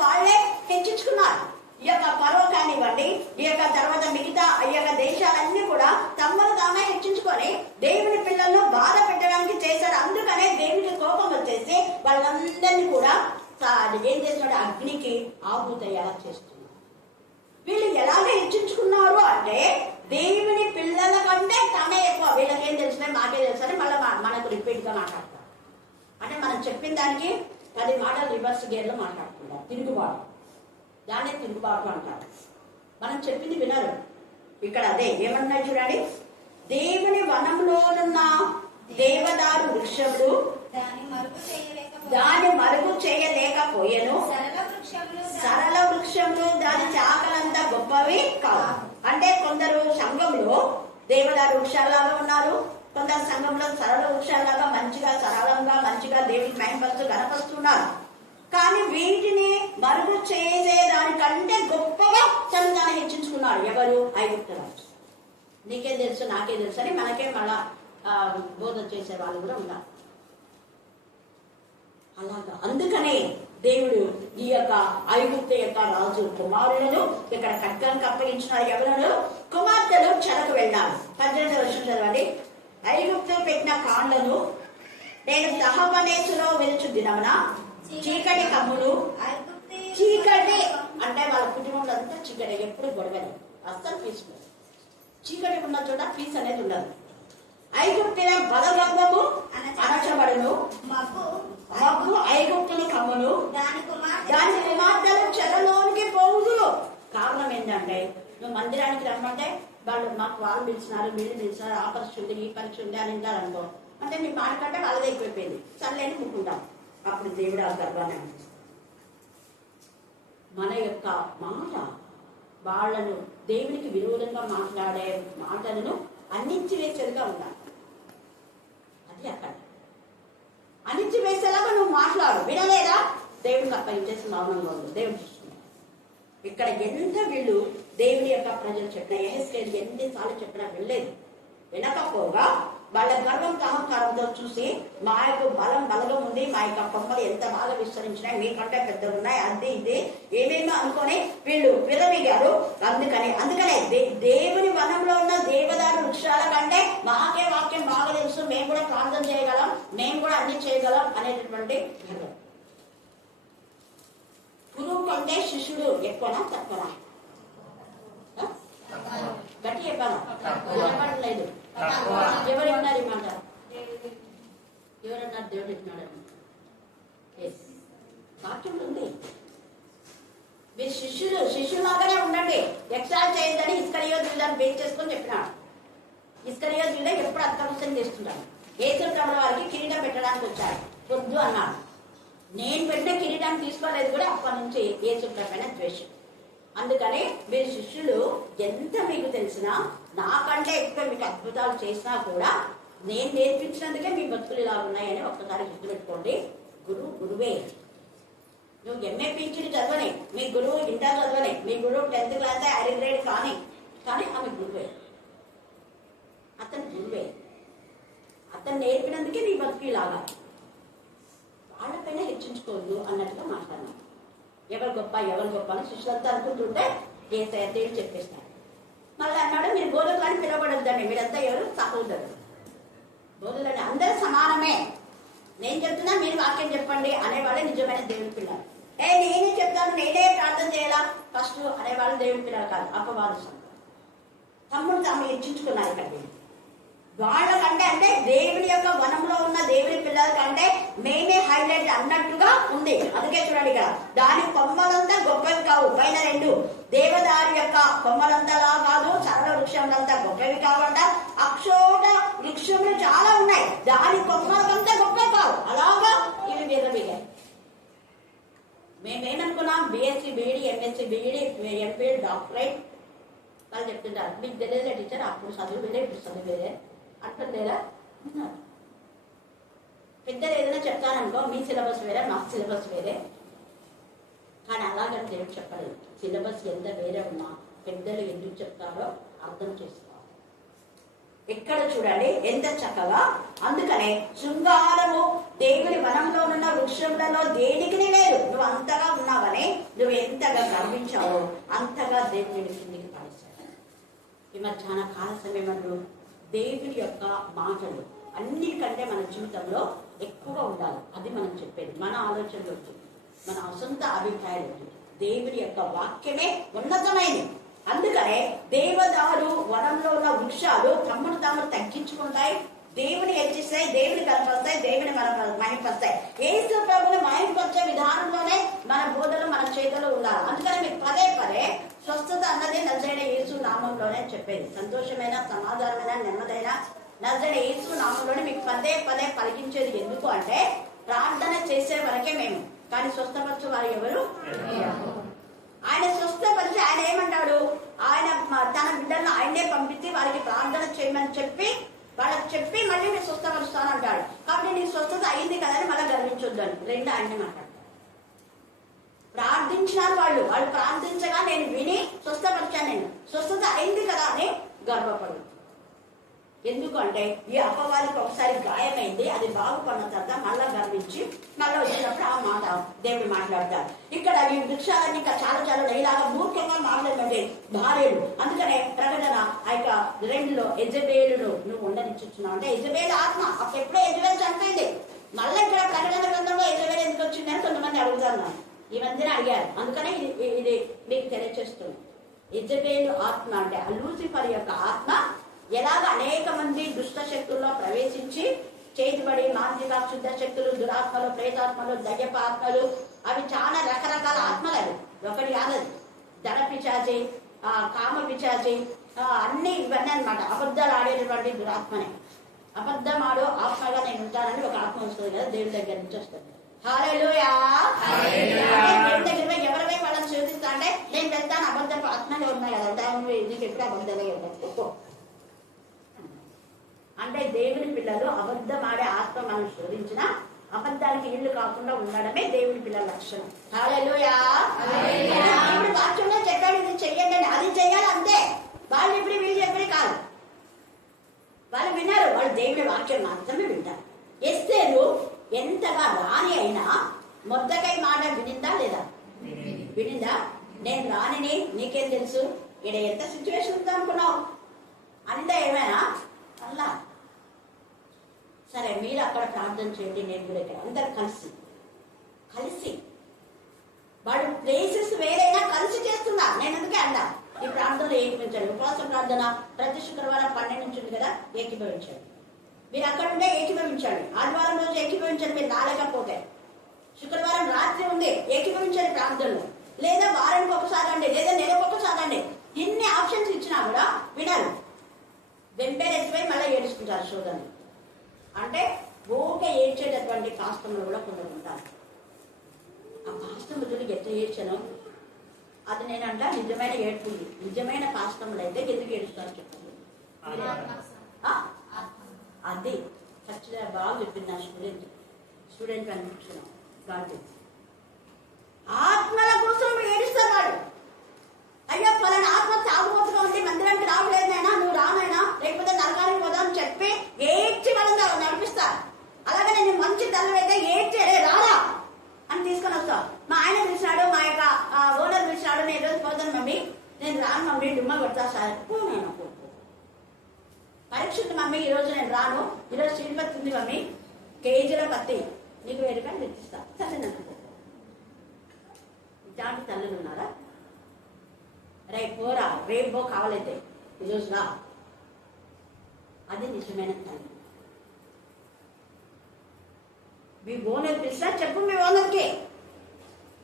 వాళ్ళే హెచ్చించుకున్నారు. ఈ యొక్క ఫరో కానివ్వండి, ఈ యొక్క తర్వాత మిగతా ఈ యొక్క దేశాలన్నీ కూడా తమను తామే హెచ్చించుకొని దేవుని పిల్లలను బాధ పెట్టడానికి చేశారు. అందుకనే దేవునికి కోపం వచ్చేసి వాళ్ళందరినీ కూడా ఏం చేస్తున్నాడు? అగ్నికి ఆహుతయ్యేలా చేస్తున్నాడు. వీళ్ళు ఎలాగ హెచ్చించుకున్నారు అంటే దేవుని పిల్లల కంటే తనే ఎక్కువ. వీళ్ళకేం తెలిసినా మాకే తెలుసని మళ్ళీ మనకు రిపీట్ గా మాట్లాడతారు. అంటే మనం చెప్పిన దానికి 10 మాటలు రివర్స్ గేర్ లో మాట్లాడుకుంటాం. తిరుగుబాటు, దాన్ని తిరుగుబాటు అంటారు. మనం చెప్పింది వినరు. ఇక్కడ అదే ఏమన్నా చూడండి, దేవుని వనంలోనున్న దేవదారు వృక్షములు దాని మరుగు చేయలేకపోయేను, సరళ వృక్షములు దాని శాఖలంతా గొప్పవి కావు. అంటే కొందరు సంఘంలో దేవదారు వృక్షాలాగా ఉన్నారు, కొందరు సంఘంలో సరళ వృక్షాలాగా మంచిగా సరళంగా మంచిగా దేవుడికి మహిమపరుస్తూ గణపరుస్తున్నారు. కానీ వీటిని మరుగు చేయలేదానికంటే గొప్పగా తను హెచ్చించుకున్నాడు. ఎవరు? ఐగుప్తు రాజు. నీకేం తెలుసు నాకే తెలుసు అని మనకే మళ్ళా బోధన చేసే వాళ్ళు కూడా ఉన్నారు. అలాగా అందుకనే దేవుడు ఈ యొక్క ఐగుప్తు యొక్క రాజు కుమారులను ఇక్కడ ఖడ్గానికి అప్పగించినారు. ఎవరు? కుమార్తెలు చెరకు వెళ్ళారు. 18వ వచనం చదవండి. ఐగుప్తు పెట్టిన కాండ్లను నేను తహపనేసులో వెలుచు దినమున చీకటి కమ్ములు. చీకటి అంటే వాళ్ళ కుటుంబంలో అంతా చీకటి, ఎప్పుడు గొడవని, అస్సలు పీస్ ఉండదు. చీకటి ఉన్న చోట పీస్ అనేది ఉండదు. ఐగుప్తుల బలగర్భము అణచబడును, మబ్బు ఐగుప్తుని కమ్మును, దాని కుమార్తెలు చెరలోనికి పోవుదురు. కారణం ఏంటంటే నువ్వు మందిరానికి రమ్మంటే వాళ్ళు మాకు వాళ్ళు పిలిచినారు, వీళ్ళు పిలిచినారు, ఆ పరీక్ష ఉంది ఈ పరీక్ష ఉంది అని అంటారు అనుకో. అంటే నీ మాటకంటే వాళ్ళదే ఎక్కువైపోయింది, సర్లేని ముక్కుంటాం. అప్పుడు దేవుడు ఆ గర్భాన్ని మన యొక్క మాట వాళ్లను దేవునికి విరోధంగా మాట్లాడే మాటలను అన్నించివేసేదిగా ఉండాలి. అది అక్కడ అన్నించివేసేలాగా నువ్వు మాట్లాడు. వినలేదా? దేవుడికి అప్పగించేసి మౌనంగా ఉంది. దేవుడు చూస్తున్నాడు. ఇక్కడ ఎంత వీళ్ళు దేవుని యొక్క ప్రజలు చెప్పిన యెహెజ్కేలు ఎన్నిసార్లు చెప్పినా వెళ్ళలేదు. వినకపోగా వాళ్ళ గర్వం అహంకారంతో చూసి మా యొక్క బలగం ఉంది, మా యొక్క కొమ్మలు ఎంత బాగా విస్తరించినాయి, మీకంటే పెద్దలు ఉన్నాయి, అది ఇది ఏమేమో అనుకొని వీళ్ళు విరమిగారు. అందుకనే దేవుని వనంలో ఉన్న దేవదారు వృక్షాల కంటే మాకే వాక్యం బాగా తెలుసు, మేము కూడా ప్రార్థన చేయగలం, మేము కూడా అన్ని చేయగలం అనేటటువంటి గురువు కంటే శిష్యుడు ఎక్కువనా తక్కువనా? గట్టి చెప్పాలా? వినపడలేదు. ఎవరు విన్నారు ఈ మాట? ఎవరన్నారు దేవుడు విన్నాడని? వాక్యం ఉంది. మీరు శిష్యులాగానే ఉండండి, ఎక్స్ట్రాల్ చేయొద్దని ఇస్కరియోతు బేస్ చేసుకొని చెప్పినాడు. ఇస్కరియోతు ఎప్పుడు అర్థం చేస్తున్నాడు. యేసు ప్రభువు వారికి కిరీటం పెట్టడానికి వచ్చాడు, వద్దు అన్నాడు. నేను పెట్టిన కిరీటాన్ని తీసుకోలేదు కూడా. అప్పటి నుంచి యేసు ప్రభు పైన ద్వేషం. అందుకని మీరు శిష్యులు ఎంత మీకు తెలిసినా, నాకంటే ఎక్కువ మీకు అద్భుతాలు చేసినా కూడా నేను నేర్పించినందుకే మీ బతుకులు ఇలా ఉన్నాయని ఒక్కసారి గుర్తుపెట్టుకోండి. గురువే. నువ్వు ఎంఏ పీహెచ్డీ చదవని, మీ గురువు ఇంటర్ చదవని, మీ గురువు 10th క్లాస్ ఐరన్ గ్రేడ్ కానీ ఆమె గురువే. అతను గురువే. అతను నేర్పినందుకే నీ బతుకు ఇలాగా. వాళ్ళపైన హెచ్చించుకోవద్దు అన్నట్టుగా మాట్లాడినాను. ఎవరు గొప్ప అని శిష్యులంతా అనుకుంటుంటే దేవుడు చెప్పేస్తాడు. మళ్ళీ అన్నాడు, మీరు బోధకులు అని పిలవబడద్దండి, మీరంతా ఎవరు? సహోదరులు. బోధులని అందరూ సమానమే. నేను చెప్తున్నా, మీరు వాక్యం చెప్పండి అనేవాళ్ళే నిజమైన దేవుడి పిల్లలు. నేనే చెప్తాను, నేనే ప్రార్థన చేయాలా ఫస్ట్ అనేవాళ్ళు దేవుడి పిల్లలు కాదు, అపవాదు. తమ్ముడు తాము హెచ్చించుకున్నారు ఇక్కడ. వాళ్ళకంటే అంటే దేవుని యొక్క వనంలో ఉన్న దేవుని పిల్లల కంటే మేమే హైలైట్ అన్నట్టుగా ఉంది. అందుకే చూడండి, ఇక్కడ దాని కొమ్మలంతా గొప్పవి కావు. పైన 2 దేవదారి యొక్క కొమ్మలంతలా కాదు, సరళ వృక్షములంతా గొప్పవి కాకుండా అక్షోట వృక్షములు చాలా ఉన్నాయి, దాని కొమ్మలంతా గొప్ప కావు. అలాగా ఇవి విరమిగాయి. మేమేమనుకున్నాం, BSc BEd, MSc BEd, MPhil, doctorate వాళ్ళు చెప్తుంటారు. మీకు తెలియలే టీచర్, అప్పుడు చదువు వేరే ఇప్పుడు చదువు వేరే అంటుందేలా. పెద్దలు ఏదైనా చెప్తారనుకో, మీ సిలబస్ వేరే మా సిలబస్ వేరే. కానీ అలాగని దేవుడు చెప్పలేదు. సిలబస్ ఎంత వేరే ఉన్నా పెద్దలు ఎందుకు చెప్తారో అర్థం చేసుకోవాలి. ఎక్కడ చూడండి ఎంత చక్కగా. అందుకనే శృంగారము దేవుని వనంలో ఉన్న వృక్షములలో దేనికి లేదు. నువ్వు అంతగా ఉన్నావని నువ్వు ఎంతగా గర్వించావో అంతగా దేవుని కిందికి పడేశాడు. ఈ మధ్యాహ్న కాల సమయంలో దేవుని యొక్క మాటలు అన్నిటికంటే మన జీవితంలో ఎక్కువ ఉండాలి. అది మనం చెప్పేది. మన ఆలోచనలు, మన సొంత అభిప్రాయాలు, దేవుని యొక్క వాక్యమే ఉన్నతమైనది. అందుకనే దేవదారు వనంలో ఉన్న వృక్షాలు తమ్ముడు తాము తగ్గించుకుంటాయి, దేవుని హెచ్చిస్తాయి, దేవుని కనపరుస్తాయి, దేవుని మన మహిమపరుస్తాయి. యేసు ప్రభుని మహిమపరిచే విధానంలోనే మన బోధలు మన చేతులు ఉండాలి. అందుకని మీకు పదే పదే స్వస్థత అన్నది నజరైన యేసు నామంలోనే చెప్పేది. సంతోషమైన, సమాధానమైన, నెమ్మదైన నజరైన యేసు నామంలోనే మీకు పదే పదే పలికించేది. ఎందుకు అంటే ప్రార్థన చేసే వరకే మేము, కానీ స్వస్థపరచు వారు ఎవరు? ఆయన స్వస్థపరిచి ఆయన ఏమంటాడు, ఆయన తన బిడ్డలను ఆయనే పంపించి వారికి ప్రార్థన చేయమని చెప్పి వాళ్ళకి చెప్పి మళ్ళీ నేను స్వస్థపరుస్తాను అంటాడు. కాబట్టి నీకు స్వస్థత అయింది కదా అని మళ్ళీ గర్వించొద్దని రెండు ఆయన్ని మాట్లాడతాడు. ప్రార్థించినారు వాళ్ళు ప్రార్థించగా నేను విని స్వస్థపరిచాను, నేను స్వస్థత అయింది కదా అని గర్వపడు. ఎందుకంటే ఈ అపవాదికి ఒకసారి గాయమైంది, అది బాగుపడిన తర్వాత మళ్ళా గర్వించి మళ్ళీ వచ్చినప్పుడు ఆ మాట దేవుడు మాట్లాడతాడు. ఇక్కడ ఈ వృక్షాలన్నీ ఇంకా చాలా చాలా ఇలాగా మూర్ఖంగా మాట్లాడినట్టే భార్యలు. అందుకనే ప్రకటన ఆ యొక్క 2లో యెజబెలును నువ్వు ఉండనిచ్చున్నావు అంటే యెజబెలు ఆత్మ. అప్పుడు ఎప్పుడో యెజబెలు చనిపోయింది, మళ్ళీ ఇక్కడ ప్రకటన గ్రంథంలో యెజబెలు ఎందుకు వచ్చిందని కొంతమంది అడుగుతున్నారు, ఈ మధ్యన అడిగారు. అందుకనే ఇది మీకు తెలియచేస్తుంది. యెజబెలు ఆత్మ అంటే లూసిఫర్ యొక్క ఆత్మ ఎలాగ అనేక మంది దుష్ట శక్తుల్లో ప్రవేశించి చేతిబడి మానసిక శుద్ధ శక్తులు, దురాత్మలు, ప్రేతాత్మలు, దయ్యప ఆత్మలు, అవి చాలా రకరకాల ఆత్మలు. అవి ఒకటి కాదది. ధన పిచాచి, కామ పిచాచి, అన్ని ఇవన్నీ అనమాట. అబద్ధాలు ఆడేటటువంటి దురాత్మనే. అబద్ధం ఆడో ఆత్మగా నేను ఉంటానని ఒక ఆత్మ వస్తుంది కదా, దేవుడి దగ్గర నుంచి వస్తుంది. హల్లెలూయా. దేవుడి దగ్గర ఎవరిపై వాళ్ళని శోధిస్తా అంటే నేను వెళ్తాను, అబద్ధపు ఆత్మలే ఉన్నాయి కదా, నీకు ఎప్పుడు అబద్ధాలే ఉంటాయి అంటే దేవుని పిల్లలు అబద్ధం ఆడే ఆత్మ మనం శోధించిన అబద్ధానికి ఇల్లు కాకుండా ఉండడమే దేవుని పిల్లల లక్షణం. హల్లెలూయా. ఇప్పుడు వాక్యంలో చెప్పాడు ఇది చెయ్యండి అని, అది చెయ్యాలి అంతే. వాళ్ళు ఇప్పుడు వీళ్ళు చెప్పి కాదు, వాళ్ళు విన్నారు, వాళ్ళు దేవుని వాక్యం మాత్రమే వింటారు. ఎస్తేరు ఎంతగా రాణి అయినా మొద్దకై మాట వినిందా లేదా? వినిందా? నేను రాణిని, నీకేం తెలుసు, ఇక్కడ ఎంత సిచ్యువేషన్ ఉందో అనుకున్నావు అందా? ఏమైనా అలా సరే మీరు అక్కడ ప్రార్థన చేయండి, నేను కూడా ఇక్కడ అందరు కలిసి వాళ్ళు ప్లేసెస్ వేరైనా కలిసి చేస్తున్నారు. నేను అందుకే అన్నా ఈ ప్రార్థనలు ఏకీభవించండి. ఉపవాస ప్రార్థన ప్రతి శుక్రవారం 12 నుంచి ఉంది కదా, ఏకీభవించండి. మీరు అక్కడ ఉండే ఏకీభవించండి. ఆదివారం రోజు ఏకీభవించండి, మీరు రాలేకపోతే. శుక్రవారం రాత్రి ఉంది, ఏకీభవించండి ప్రార్థనలు. లేదా వారానికి ఒకసారి అండి, లేదా నెలకు ఒకసారి అండి. ఇన్ని ఆప్షన్స్ ఇచ్చినా కూడా వినరు. వెంటనే మళ్ళీ ఏడుచుకుంటారు శోధన. అంటే ఊకే ఏడ్చేటటువంటి కాస్తములు కూడా కొందరు ఉంటారు. ఆ కాస్తములు ఎట్లా ఏడ్చాను అది నేనంట నిజమైన ఏడ్పుంది. నిజమైన కాస్తములు అయితే ఎందుకు ఏడుస్తారు చెప్పండి. అది ఖచ్చితంగా బాగా చెప్పింది నా స్టూడెంట్ అనిపించిన గాంధీ. ఆత్మల కోసం ఏడుస్తారు వాడు. అయ్యో ఫలానా ఆత్మ తాగుబోతుగా ఉంది, మందిరానికి రావలేదైనా, నువ్వు రానైనా, లేకపోతే నరకానికి పోదాం అని చెప్పి ఏడ్చి వాళ్ళని నడిపిస్తారు. అలాగే నేను మంచి తల్లి అయితే ఏడ్చి రారా అని తీసుకొని వస్తావు. మా ఆయన పిలిచాడు, మా యొక్క ఓనర్ పిలిచాడు, నేను రోజు పోతాను మమ్మీ, నేను రాను మమ్మీ, డుమ్మ కొడతా సార్. నేను పరీక్ష మమ్మీ, ఈరోజు నేను రాను, ఈరోజు శ్రీపతి ఉంది మమ్మీ, కేజీల పత్తి నీకు 1000 రూపాయలు తెచ్చిస్తా, సరే నన్ను. ఇట్లాంటి తల్లులు ఉన్నారా? రేపు పోరా, రేపు పో, కావాలైతే ఈరోజు రా. అది నిజమైన తల్లి. మీ ఓనర్ పిలిచినా చెప్పు మీ ఓనర్కి,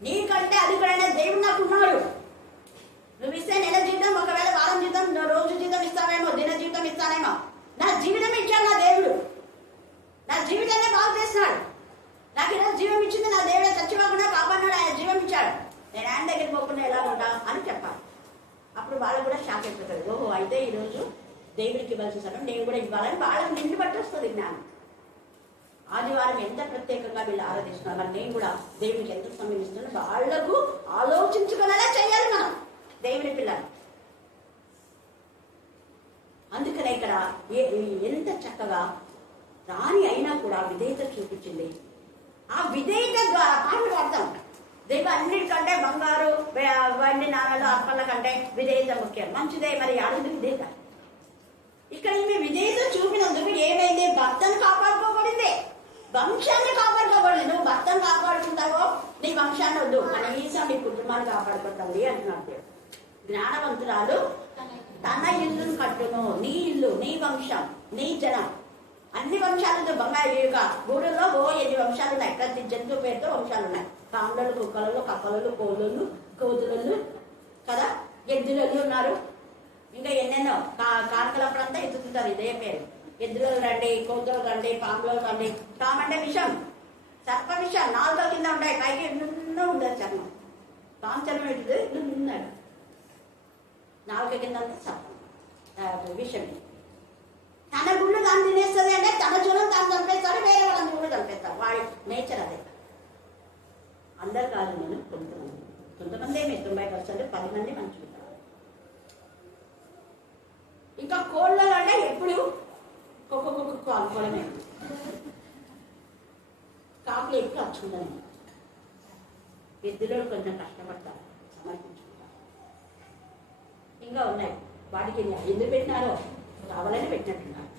నీకంటే అధికుడైన దేవుడు నాకు ఉన్నాడు. నువ్వు ఇస్తే నెల జీతం, ఒకవేళ వారం జీతం, రోజు జీతం ఇస్తానేమో, దిన జీతం ఇస్తానేమో, నా జీవితం ఇచ్చాడు నా దేవుడు. నా జీవితాన్ని బాగు చేస్తున్నాడు. నాకు ఈరోజు జీవం ఇచ్చింది నా దేవుడే, చచ్చిపోకుండా కాపాడినాడు, ఆయన జీవం ఇచ్చాడు. నేను ఆయన దగ్గరికి పోకుండా ఎలా ఉంటా అని చెప్పాలి. అప్పుడు వాళ్ళకు కూడా షాక్ అయిపోతుంది. ఓహో, అయితే ఈరోజు దేవుడికి ఇవ్వాల్సిన సమయం నేను కూడా ఇవ్వాలని వాళ్ళకి నిండి పట్టి వస్తుంది జ్ఞానం. ఆదివారం ఎంత ప్రత్యేకంగా వీళ్ళు ఆరాధిస్తున్నారు, మరి నేను కూడా దేవుడికి ఎంత సమయం ఇస్తున్నాను వాళ్లకు ఆలోచించుకునేలా చేయాలి మనం దేవుని పిల్లలు. అందుకనే ఇక్కడ ఎంత చక్కగా రాణి అయినా కూడా విధేయత చూపించింది. ఆ విధేయత ద్వారా పాటలు పాడతాం. దైవ అన్నిటికంటే బంగారు వెండి నాణాలు అర్పణల కంటే విధేయత ముఖ్యం. మంచిదే, మరి ఆడది విధేయత. ఇక్కడ ఈమె విధేయత చూపినందుకు ఏమైంది? భర్తను కాపాడుకోబడింది, వంశాన్ని కాపాడుకోబడింది. నువ్వు భర్తను కాపాడుకుంటావో నీ వంశాన్ని వద్దు, కనీసం నీ కుటుంబాన్ని కాపాడుకుంటుంది అంటున్నాడు. జ్ఞానవంతురాలు తన ఇల్లును కట్టును. నీ ఇల్లు, నీ వంశం, నీ జనం, అన్ని వంశాలతో బంగారుగా ఊరిలో ఎన్ని వంశాలు ఉన్నాయి. ప్రతి జంతువు పేరుతో వంశాలు ఉన్నాయి. పాములు, కుక్కలు, కప్పలు, కోళ్ళు, కోతులు కదా, ఎద్దులలు ఉన్నారు. ఇంకా ఎన్నెన్నో కారకలప్పుడంతా ఎత్తుతుంటారు ఇదే పేరు. ఎద్దులు రండి, కోతులు రండి, పాములు రండి. పామంటే విషం, సర్ప విషం, 4 కింద ఉంటాయి, పైకి ఎన్నో ఉండదు చర్మం. పాము చర్మం ఎట్టుంది ఉన్నాడు, 4 కింద అంతా సర్పం విషం. తన గుళ్ళు తాను తినేస్తుంది అంటే తన చూడం తాను చంపేస్తాడు, వేరే వాళ్ళని కూడా చంపేస్తాడు. వాడి నేచర్ అదే. అందరు కాదు, నేను కొంతమంది ఏమి 90%, 10 మంది మంచుకుంటారు. ఇంకా కోళ్ళలో అంటే ఎప్పుడు కుక్క అనుకోవడమే, కాకులు ఎక్కువ వచ్చుకుంటాను. ఎద్దులో కొంచెం కష్టపడతారు, సమర్పించుకుంటారు. ఇంకా ఉన్నాయి, వాటికి ఎందుకు పెట్టినారో కావాలని పెట్టినట్టున్నారు.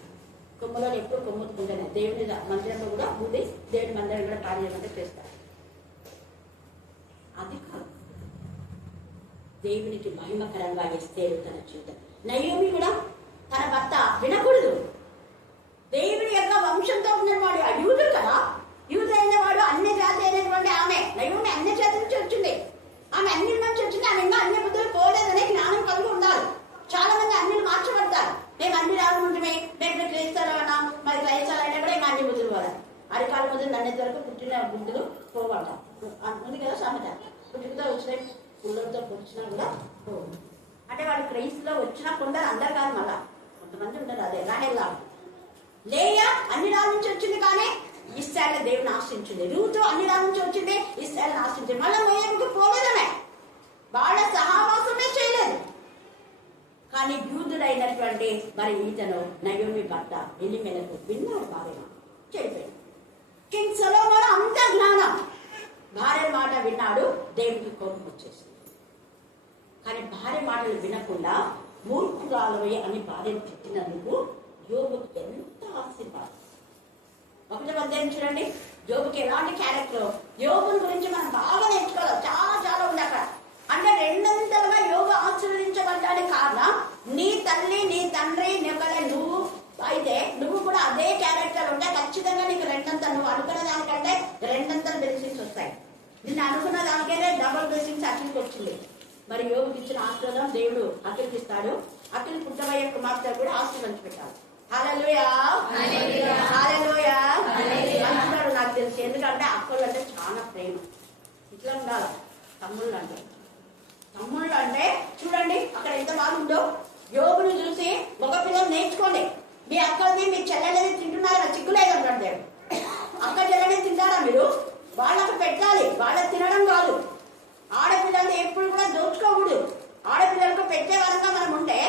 కొమ్మలో ఎప్పుడు కొమ్ముతుంటానే దేవుని మందిరంలో కూడా ఊది దేవుని మందిరం కూడా కార్యమంటే చేస్తారు. అది కాదు, దేవునికి మహిమకరంగా ఎస్తేరు తన జీవితం. నయోమి కూడా తన భర్త వినకూడదు. దేవుని యొక్క వంశంతో ఉన్నవాడు ఆ యూదుడు కదా, యూదు అయినవాడు అన్ని జాతి అయినటువంటి ఆమె. నయోమి అన్ని జాతి నుంచి వచ్చింది, ఆమె అన్ని నుంచి వచ్చింది. ఆమె ఇంకా అన్ని బుద్ధులు పోలేదనే జ్ఞానం కలిగి ఉండాలి. చాలా మంది అన్ని మార్చబడతారు. మేము అన్ని రాకుంటే మేము క్రైస్తవులన్నా, మరి క్రైస్తవులైనా కూడా ఇంకా అన్ని బుద్ధులు పోవాలి. అరికాల బుద్ధులు నన్నేది వరకు పుట్టిన బుద్ధులు పోవడతాం ఉంది కదా సామెత. పుట్టుకతో వచ్చిన పుల్లలతో వచ్చినా కూడా పోవు. అంటే వాళ్ళు క్రైస్తులో వచ్చినా కొందరు, అందరు కాదు, మళ్ళా కొంతమంది ఉంటారు. అదే రాహేల్లా లేయా అన్ని రాళ్ళ నుంచి వచ్చింది, కానీ ఇశ్రాయేలు దేవుని ఆశ్రయించింది. రూతు అన్ని రాళ్ళ నుంచి వచ్చింది, ఇశ్రాయేలుని ఆశ్రయించింది. మళ్ళీ మోయాబుకి పోలేదమే, వాళ్ళ సహవాసమే చేయలేదు. కానీ యూదుడైనటువంటి మరి ఈతను నయోమి భర్త ఎలీమెలెకు విన్నాడు. భార్య చెడిపోయింది. కింగ్ సొలొమోను అంత జ్ఞానం, భార్య మాట విన్నాడు, దేవుడికి కోపం వచ్చేసింది. కానీ భార్య మాటలు వినకుండా మూర్ఖురాలవై అని భార్యను తిట్టినందుకు యోబుకు ఎంత ఆశీర్వాదం. 1వ అధ్యాయం చూడండి, యోబుకి ఎలాంటి క్యారెక్టర్. యోబుని గురించి మనం బాగా నేర్చుకోవాలి, చాలా చాలా ఉంది అక్కడ. అంటే 200గా యోబు ఆశీర్వదించబడ్డానికి కారణం నీ తల్లి, నీ తండ్రి, నువ్వు అయితే నువ్వు కూడా అదే క్యారెక్టర్ ఉంటే ఖచ్చితంగా నీకు 200, నువ్వు అనుకున్న దానికంటే 200 బ్లెస్సింగ్స్ వస్తాయి. నిన్ను అనుకున్న దానికైతే డబుల్ బ్లెస్సింగ్స్ అఖిల్కి వచ్చింది. మరి యోగుకి ఇచ్చిన ఆశీర్వాదం దేవుడు అఖిల్కి ఇస్తాడు. అఖిల్ పుట్టబోయే కుమార్తె కూడా ఆశీర్వదించి పెట్టాడు. హల్లెలూయా, హల్లెలూయా అంటున్నాడు. నాకు తెలిసి, ఎందుకంటే అక్కలు అంటే చాలా ప్రేమ. ఇట్లా ఉండాలి. తమ్ముళ్ళు అంటే చూడండి అక్కడ ఎంత బాగుందో. యోగును చూసి ఒక పిల్లలు నేర్చుకోండి. మీ అక్కల్ని, మీ చెల్లెలని తింటున్నారా? చిక్కులేదంటాడు దేవుడు. అక్క చెల్లెని తింటారా మీరు? వాళ్ళకు పెట్టాలి, వాళ్ళకి తినడం కాదు. ఆడపిల్లల్ని ఎప్పుడు కూడా దోచుకోకూడదు. ఆడపిల్లలకు పెట్టే వరంగా మనం ఉంటే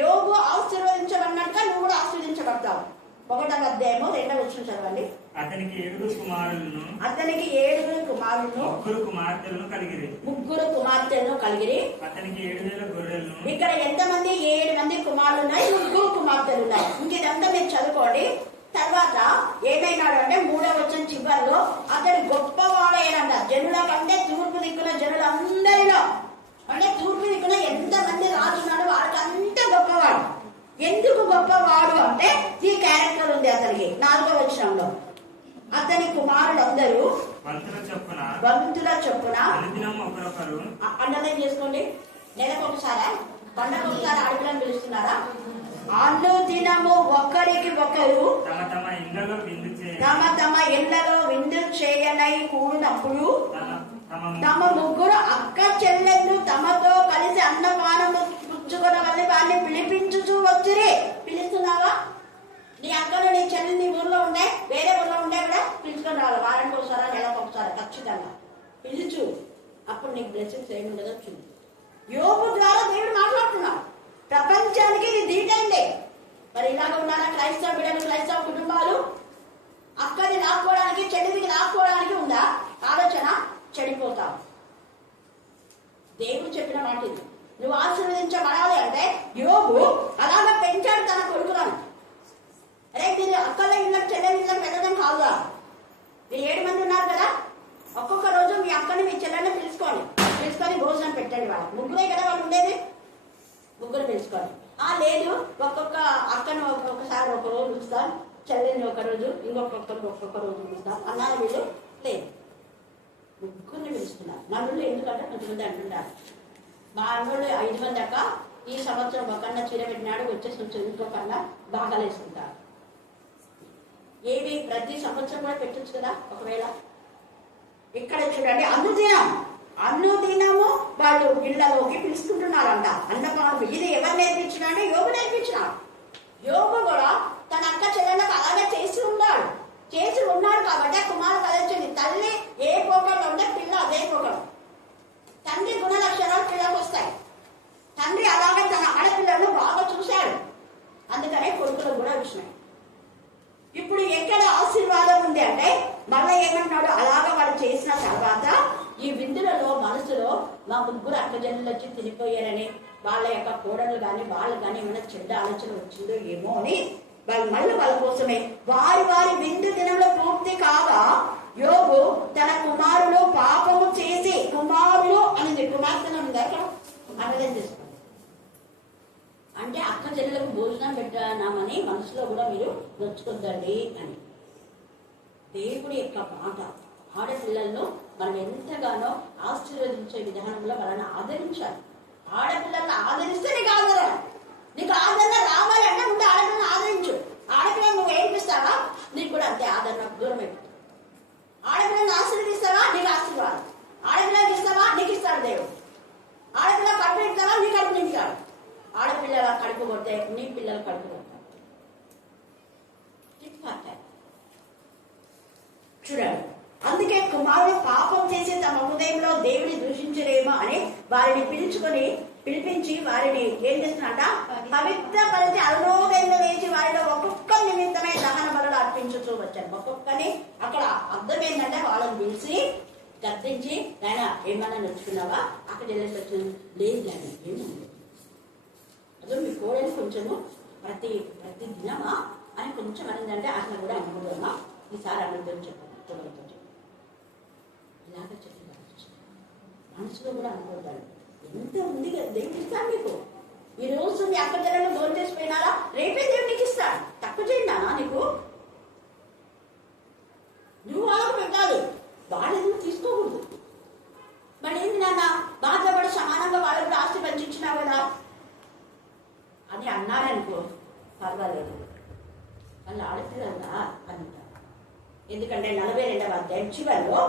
యోగు ఆశీర్వదించబడినట్టుగా నువ్వు కూడా ఆశీర్వదించబడతావు. 1వ అధ్యాయము 2వ వచనం చదవండి. అతనికి 7 కుమారులను, ముగ్గురు కుమార్తెలను కలిగిరి. అతనికి 7,000 గొర్రెలను. ఇక్కడ ఎంతమంది? 7 మంది కుమారులు ఉన్నాయి, 3 కుమార్తెలు ఉన్నాయి. ఇంకేదంతా మీరు చదువుకోండి. తర్వాత ఏమైనాడు అంటే 3వ వచనం చివరిలో అతడు గొప్పవాడైనంట. జనుల కంటే తూర్పు దిక్కున జనులందరిలో, అంటే తూర్పు దిక్కున ఎంతమంది రాజున్నాడు వాడికి అంత గొప్పవాడు. ఎందుకు గొప్పవాడు అంటే ఈ క్యారెక్టర్ ఉంది అతనికి. 4వ వచనంలో అతని కుమారులందరూ వంతుల చొప్పున అండర్లైన్ చేసుకోండి. నెలకు ఒకసారా, పండగ ఒకసారి ఆడపిల్లని పిలుస్తున్నారా? అనుదినము ఒకరికి ఒకరు తమ తమ ఇళ్లలో విందు చేయనై కూడినప్పుడు తమ ముగ్గురు అక్క చెల్లెళ్ళు తమతో కలిసి అన్నపానము పుచ్చుకున్న వారిని పిలిపించుచూ వచ్చిరి. పిలుస్తున్నావా? నీ అక్కలు, నీ చెల్లి నీ ఊర్లో ఉండే, వేరే ఊర్లో ఉండే కూడా పిలుచుకొని రావాలి. వారానికి ఒకసారా, నెలకు ఒకసారి ఖచ్చితంగా పిలుచు. అప్పుడు నీకు బ్లెస్సింగ్స్ ఏమి ఉండదో చూడు. యోబు ద్వారా దేవుడు మాట్లాడుతున్నాడు. ప్రపంచానికి ఇది దీటైంది. మరి ఇలాగ ఉన్నారా క్రైస్తవ బిడ్డలు, క్రైస్తవ కుటుంబాలు? అక్కడిని లాక్కోవడానికి, చెల్లికి లాక్కోవడానికి ఉందా ఆలోచన? చెడిపోతావు. దేవుడు చెప్పిన మాట ఇది. నువ్వు ఆశీర్వదించబడాలి అంటే యోబు అలాగా పెంచాడు తన కొడుకులను. అరే మీరు అక్కల ఇళ్ళకి, చెల్లెల ఇళ్ళకి వెళ్ళడం కాదుగా. మీరు 7 మంది ఉన్నారు కదా, ఒక్కొక్క రోజు మీ అక్కని, మీ చెల్లెల్ని పిలుచుకొని భోజనం పెట్టండి. వాళ్ళకి ముగ్గురే కదా వాళ్ళు ఉండేది. అన్నారు ఒక రోజు పిలుస్తాం, చెల్లెని ఒక రోజు, ఒక్కొక్క రోజు పిలుస్తాం అన్నారు. వీళ్ళు లేదు, ముగ్గురిని పిలుస్తున్నారు. నలుగురు ఎందుకంటే కొంతమంది అంటున్నారు మా అన్నోళ్ళు 5 మంది అక్క ఈ సంవత్సరం ఒకన్నా చీర పెట్టినాడు, వచ్చే సంవత్సరం ఇంకొకన్నా బాగా వేసుకుంటారు. ఏమి ప్రతి సంవత్సరం కూడా పెట్టచ్చు కదా. ఒకవేళ ఇక్కడ చూడండి అన్నుదినము వాళ్ళు ఇళ్లలోకి పిలుచుకుంటున్నారంట అన్నపాలు. ఇది ఎవరు నేర్పించినాడు? యోగు నేర్పించినాడు. యోగు కూడా తన అక్క చెల్లెళ్ళకు అలాగే చేసి ఉన్నాడు కాబట్టి కుమారుడు అదే వచ్చింది. తల్లి ఏ పోకడలో ఉంటే పిల్ల అదే పోకడం. తండ్రి గుణ లక్షణాలు పిల్లలకు వస్తాయి. తండ్రి అలాగే తన ఆడపిల్లలను బాగా చూశాడు, అందుకనే కొడుకులకు కూడా వచ్చినాయి. ఇప్పుడు ఎక్కడ ఆశీర్వాదం ఉంది అంటే మళ్ళీ ఏమంటున్నాడు, అలాగా వాళ్ళు చేసిన తర్వాత ఈ విందులలో మనసులో మా ముగ్గురు అక్కజనులు వచ్చి తినిపోయారని వాళ్ళ యొక్క కోడలు కానీ వాళ్ళు కానీ ఏమైనా చెడ్డ ఆలోచన వచ్చిందో ఏమో అని వాళ్ళు మళ్ళీ వాళ్ళ కోసమే వారి విందు దినంలో పూర్తి కాగా యోగు తన కుమారులు పాపము చేసి, కుమారులు అనేది కుమార్తెను ఉంది అక్కడ అర్థం చేసుకోండి. అంటే అక్క చెల్లెలకు భోజనం పెట్టానామని మనసులో కూడా మీరు నొచ్చుకొద్దండి అని. దేవుడి యొక్క మాట ఆడపిల్లలను మనం ఎంతగానో ఆశీర్వదించే విధానంలో వాళ్ళని ఆదరించాలి. ఆడపిల్లలను ఆదరిస్తే నీకు ఆదరణ, నీకు ఆదరణ రావాలంటే ముందు ఆడపిల్లని ఆదరించు. ఆడపిల్లని నువ్వు ఏడిపిస్తావా, నీకు కూడా అంతే ఆదరణ దూరం అయిపోతుంది. ఆడపిల్లని ఆశీర్వదిస్తావా, నీకు ఆశీర్వాదం. ఆడపిల్లకి ఇస్తావా, నీకు ఇస్తాడు దేవుడు. ఆడపిల్ల కడుపు ఇస్తావా, నీ కడుపు నింపుతాడు. ఆడపిల్లల కడుపు కొడితే నీ పిల్లల కడుపు కొడతారు. చూడండి, అందుకే కుమారుడు పాపం చేసి తమ హృదయంలో దేవుని దూషించలేమో అని వారిని పిలిపించి వారిని ఏం చేస్తున్నట పవిత్రపరిచి అరుణోదయంలో లేచి వారిలో ఒక్కొక్క నిమిత్తమే దహన బలులు అర్పించుతూ వచ్చారు. ఒక్కొక్కని అక్కడ అర్థం ఏంటంటే వాళ్ళని పిలిచి గద్దించి, ఆయన ఏమన్నా నొచ్చుకున్నావా, అక్కడ వెళ్ళేసి వచ్చింది లేదు కానీ ఏముంది అదో మీ కోడలు కొంచెము ప్రతి దినమా అని కొంచెం అనిందంటే అసలు కూడా అనుకుంటున్నా ఈసారి అనుకుందని చెప్పండి. ఇలాగ చెప్పి మనసులో కూడా అనుకుంటాను. ఎంత ఉంది కదా దేవుడు ఇస్తాడు మీకు. ఈ రోజు మీ అక్క చెల్లెలు గోల్ చేసిపోయినారా, రేపే దేవుడు నీకు ఇస్తాడు. తక్కువ చేయండి నీకు, నువ్వు వాళ్ళకు పెట్టాలి, వాళ్ళు ఎందుకు తీసుకోకూడదు. మరి ఏంది నాన్న బాధపడి సమానంగా వాళ్ళకి ఆస్తి పంచిచ్చినావు కదా అని అన్నారనుకో పర్వాలేదు, వాళ్ళు ఆడపిల్లలా అంటారు. ఎందుకంటే 42వ అధ్యాయం చివరిలో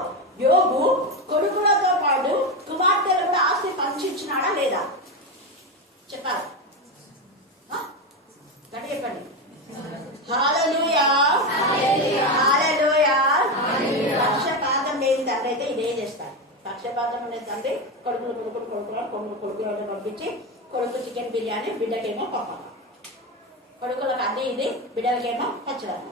యోగు కొడుకులతో పాటు కుమార్తెలు కూడా ఆస్తి పంచిచ్చినాడా లేదా చెప్పాలి. గట్టి చెప్పండి. హల్లెలూయా, హల్లెలూయా. పక్షపాతం లేని తండ్రి అయితే ఇదే చేస్తారు. పక్షపాతం ఉండే తండ్రి కొడుకులను పంపించి కొడుకు చికెన్ బిర్యానీ, బిడ్డకేమో పప్పు, కొడుకులకు అది ఇది, బిడ్డలకేమో పచ్చడి.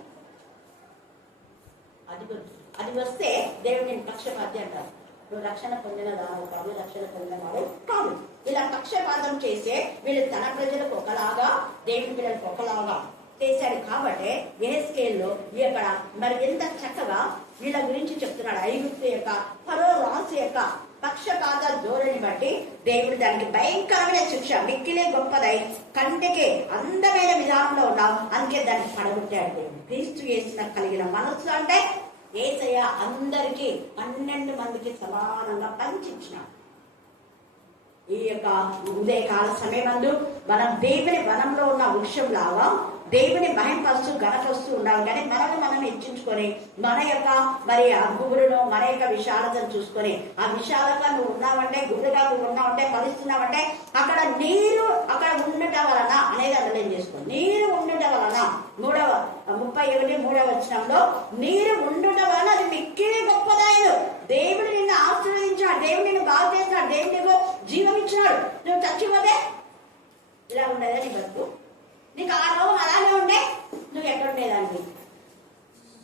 అది వస్తే దేవుడు నేను పక్షపాతి అంటారు. నువ్వు రక్షణ పొందినదావు కాదు, రక్షణ పొందినవాడు కాదు. ఇలా పక్షపాతం చేసే వీళ్ళు తన ప్రజలకు ఒకలాగా, దేవుని పిల్లలకు ఒకలాగా చేశాడు. కాబట్టి యెహెజ్కేలులో ఇక్కడ మరి ఎంత చక్కగా వీళ్ళ గురించి చెప్తున్నాడు. ఐగుప్తు యొక్క ఫరో రాజు యొక్క పక్షపాత ధోరణి బట్టి దేవుడు దానికి భయంకరమైన శిక్ష, మిక్కిలే గొప్పదై కంటికి అందమైన విధానంలో ఉన్నావు, అందుకే దాన్ని పడగొట్టాడు దేవుడు. క్రీస్తు యేసున కలిగిన మనస్సు అంటే యేసయ్య అందరికీ 12 మందికి సమానంగా పంచిచ్చినాడు. ఈ యొక్క ఉదయకాల సమయమందు మనం దేవుని వనంలో ఉన్న వృక్షం లాగా దేవుని మహింపరుస్తూ గణపరుస్తూ ఉండాలి. కానీ మనం హెచ్చించుకొని మన యొక్క మరి ఆ గుబురును, మన యొక్క విశాలతను చూసుకొని, ఆ విశాలంగా నువ్వు ఉన్నావంటే, గుబురుగా నువ్వు ఉన్నావంటే, ఫలిస్తున్నావంటే అక్కడ నీరు అక్కడ ఉండటం వలన అనేది అర్థం చేసుకోండి. నీరు ఉండటం వలన 31 వచనంలో నీరు ఉండటం వలన అది మిక్కిలి గొప్పదాయను. దేవుడు నిన్ను ఆశీర్వదించాడు, దేవుడు నిన్ను బాగు చేస్తున్నాడు, దేవుడు నీకు జీవం ఇచ్చినాడు. నువ్వు చచ్చిపోతే ఇలా ఉండేదా నీ బతుకు? నీకు ఆ రోగం అలానే ఉండే నువ్వు ఎక్కడుండేదాన్ని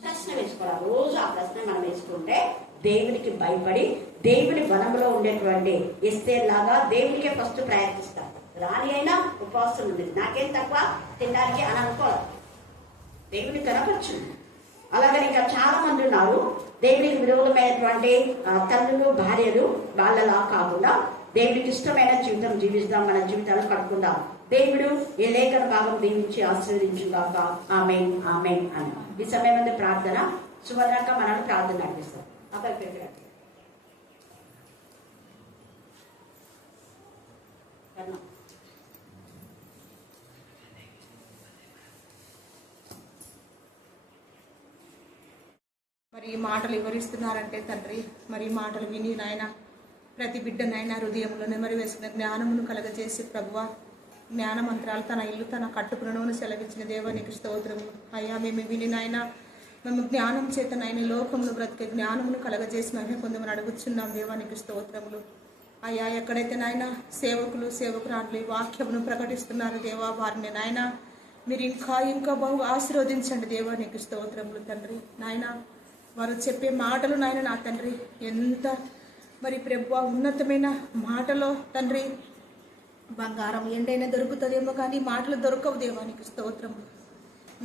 ప్రశ్న వేసుకోవాలి. రోజు ఆ ప్రశ్న మనం వేసుకుంటే దేవునికి భయపడి దేవుని వనంలో ఉండేటువంటి ఎస్తేర్ లాగా దేవునికే ఫస్ట్ ప్రయత్నిస్తాం. రాణి అయినా ఉపవాసం ఉండేది, నాకేం తక్కువ తినడానికి అని అనుకోవాలి, దేవుని కనపరచు. అలాగని ఇంకా చాలా మంది ఉన్నారు దేవునికి విరోధమైనటువంటి తల్లులు, భార్యలు. వాళ్ళలా కాకుండా దేవుడికి ఇష్టమైన జీవితం జీవిస్తాం, మన జీవితాలు కట్టుకుందాం. దేవుడు ఈ లేఖన భాగం దీవించి ఆశీర్వదించుగాక. ఆమేన్ ఆమేన్ అని ఈ సమయం ప్రార్థన. సువర్ణక మనల్ని ప్రార్థన నడిపిస్తాం. మరి ఈ మాటలు వివరిస్తున్నారంటే తండ్రి, మరి ఈ మాటలు విని నాయన ప్రతి బిడ్డనైనా హృదయంలోనే మరి వేసిన జ్ఞానమును కలగజేసి ప్రభువా, జ్ఞాన మంత్రాలు తన ఇల్లు తన కట్టుకునను సెలవిచ్చిన దేవానికి స్తోత్రములు. అయ్యా మేము విని నాయన మేము జ్ఞానం చేత నాయన లోకంలో బ్రతికే జ్ఞానమును కలగజేసి మేము కొంతమంది అడుగుతున్నాం. దేవానికి స్తోత్రములు. అయ్యా ఎక్కడైతే నాయన సేవకులు సేవకురాలు ఈ వాక్యమును ప్రకటిస్తున్నారు దేవా, వారిని నాయన మీరు ఇంకా ఇంకా బహు ఆశీర్వదించండి. దేవానికి స్తోత్రములు తండ్రి. నాయన వారు చెప్పే మాటలు నాయన నా తండ్రి ఎంత మరి ప్రభువా ఉన్నతమైన మాటలో తండ్రి, బంగారం ఎండైనా దొరుకుతుందేమో కానీ మాటలు దొరకవు. దేవానికి స్తోత్రము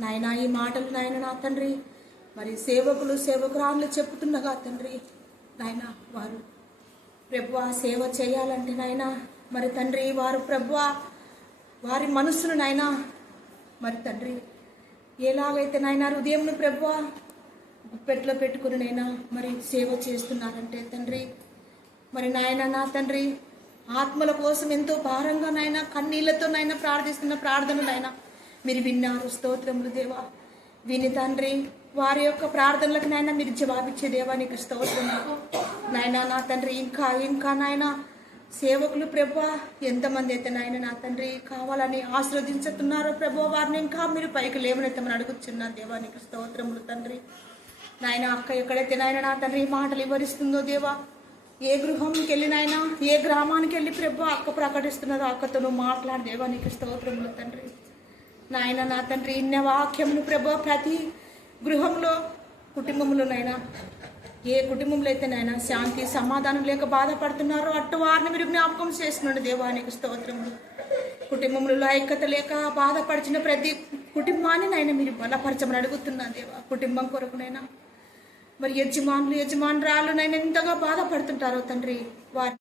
నాయన. ఈ మాటలు నాయన నా తండ్రి మరి సేవకులు సేవకురాళ్ళు చెప్పుతున్నగా తండ్రి నాయన, వారు ప్రభువా సేవ చేయాలంటే నాయన మరి తండ్రి వారు ప్రభువా వారి మనస్సును నాయన మరి తండ్రి ఎలాగైతే నాయన హృదయంను ప్రభువా గుప్పెట్లో పెట్టుకుని నైనా మరి సేవ చేస్తున్నారంటే తండ్రి, మరి నాయన నా తండ్రి ఆత్మల కోసం ఎంతో భారంగా నాయన కన్నీళ్లతో నాయన ప్రార్థిస్తున్న ప్రార్థనలైనా మీరు విన్నారు. స్తోత్రములు దేవా. విని తండ్రి వారి యొక్క ప్రార్థనలకు నాయన మీరు జవాబిచ్చే దేవానికి స్తోత్రములు నాయన నా తండ్రి. ఇంకా ఇంకా నాయన సేవకులు ప్రభువా ఎంతమంది అయితే నాయన నా తండ్రి కావాలని ఆశీర్వదించుతున్నారో ప్రభువా, వారిని ఇంకా మీరు పైకి లేవనెత్తమని అడుగుతున్నా. దేవానికి స్తోత్రములు తండ్రి. నాయన అక్క ఎక్కడైతే నాయన నా తండ్రి మాటలు వివరిస్తుందో దేవా, ఏ గృహంకి వెళ్ళి నాయన ఏ గ్రామానికి వెళ్ళి ప్రభు అక్క ప్రకటిస్తున్నదో అక్కతో నువ్వు మాట్లాడు. దేవానికి స్తోత్రములు తండ్రి. నాయన నా తండ్రి ఇన్న వాక్యమును ప్రభు ప్రతి గృహంలో కుటుంబంలోనైనా ఏ కుటుంబంలో అయితే నాయన శాంతి సమాధానం లేక బాధపడుతున్నారో అట్టు వారిని మీరు జ్ఞాపకం చేస్తున్నాడు. దేవానికి స్తోత్రములు. కుటుంబంలో ఐక్యత లేక బాధపడిచిన ప్రతి కుటుంబాన్ని నాయన మీరు బలపరచమని అడుగుతున్నా దేవా. కుటుంబం కొరకునైనా మరి యజమానులు యజమానురాలు నైనా ఎంతగా బాధపడుతుంటారో తండ్రి, వారి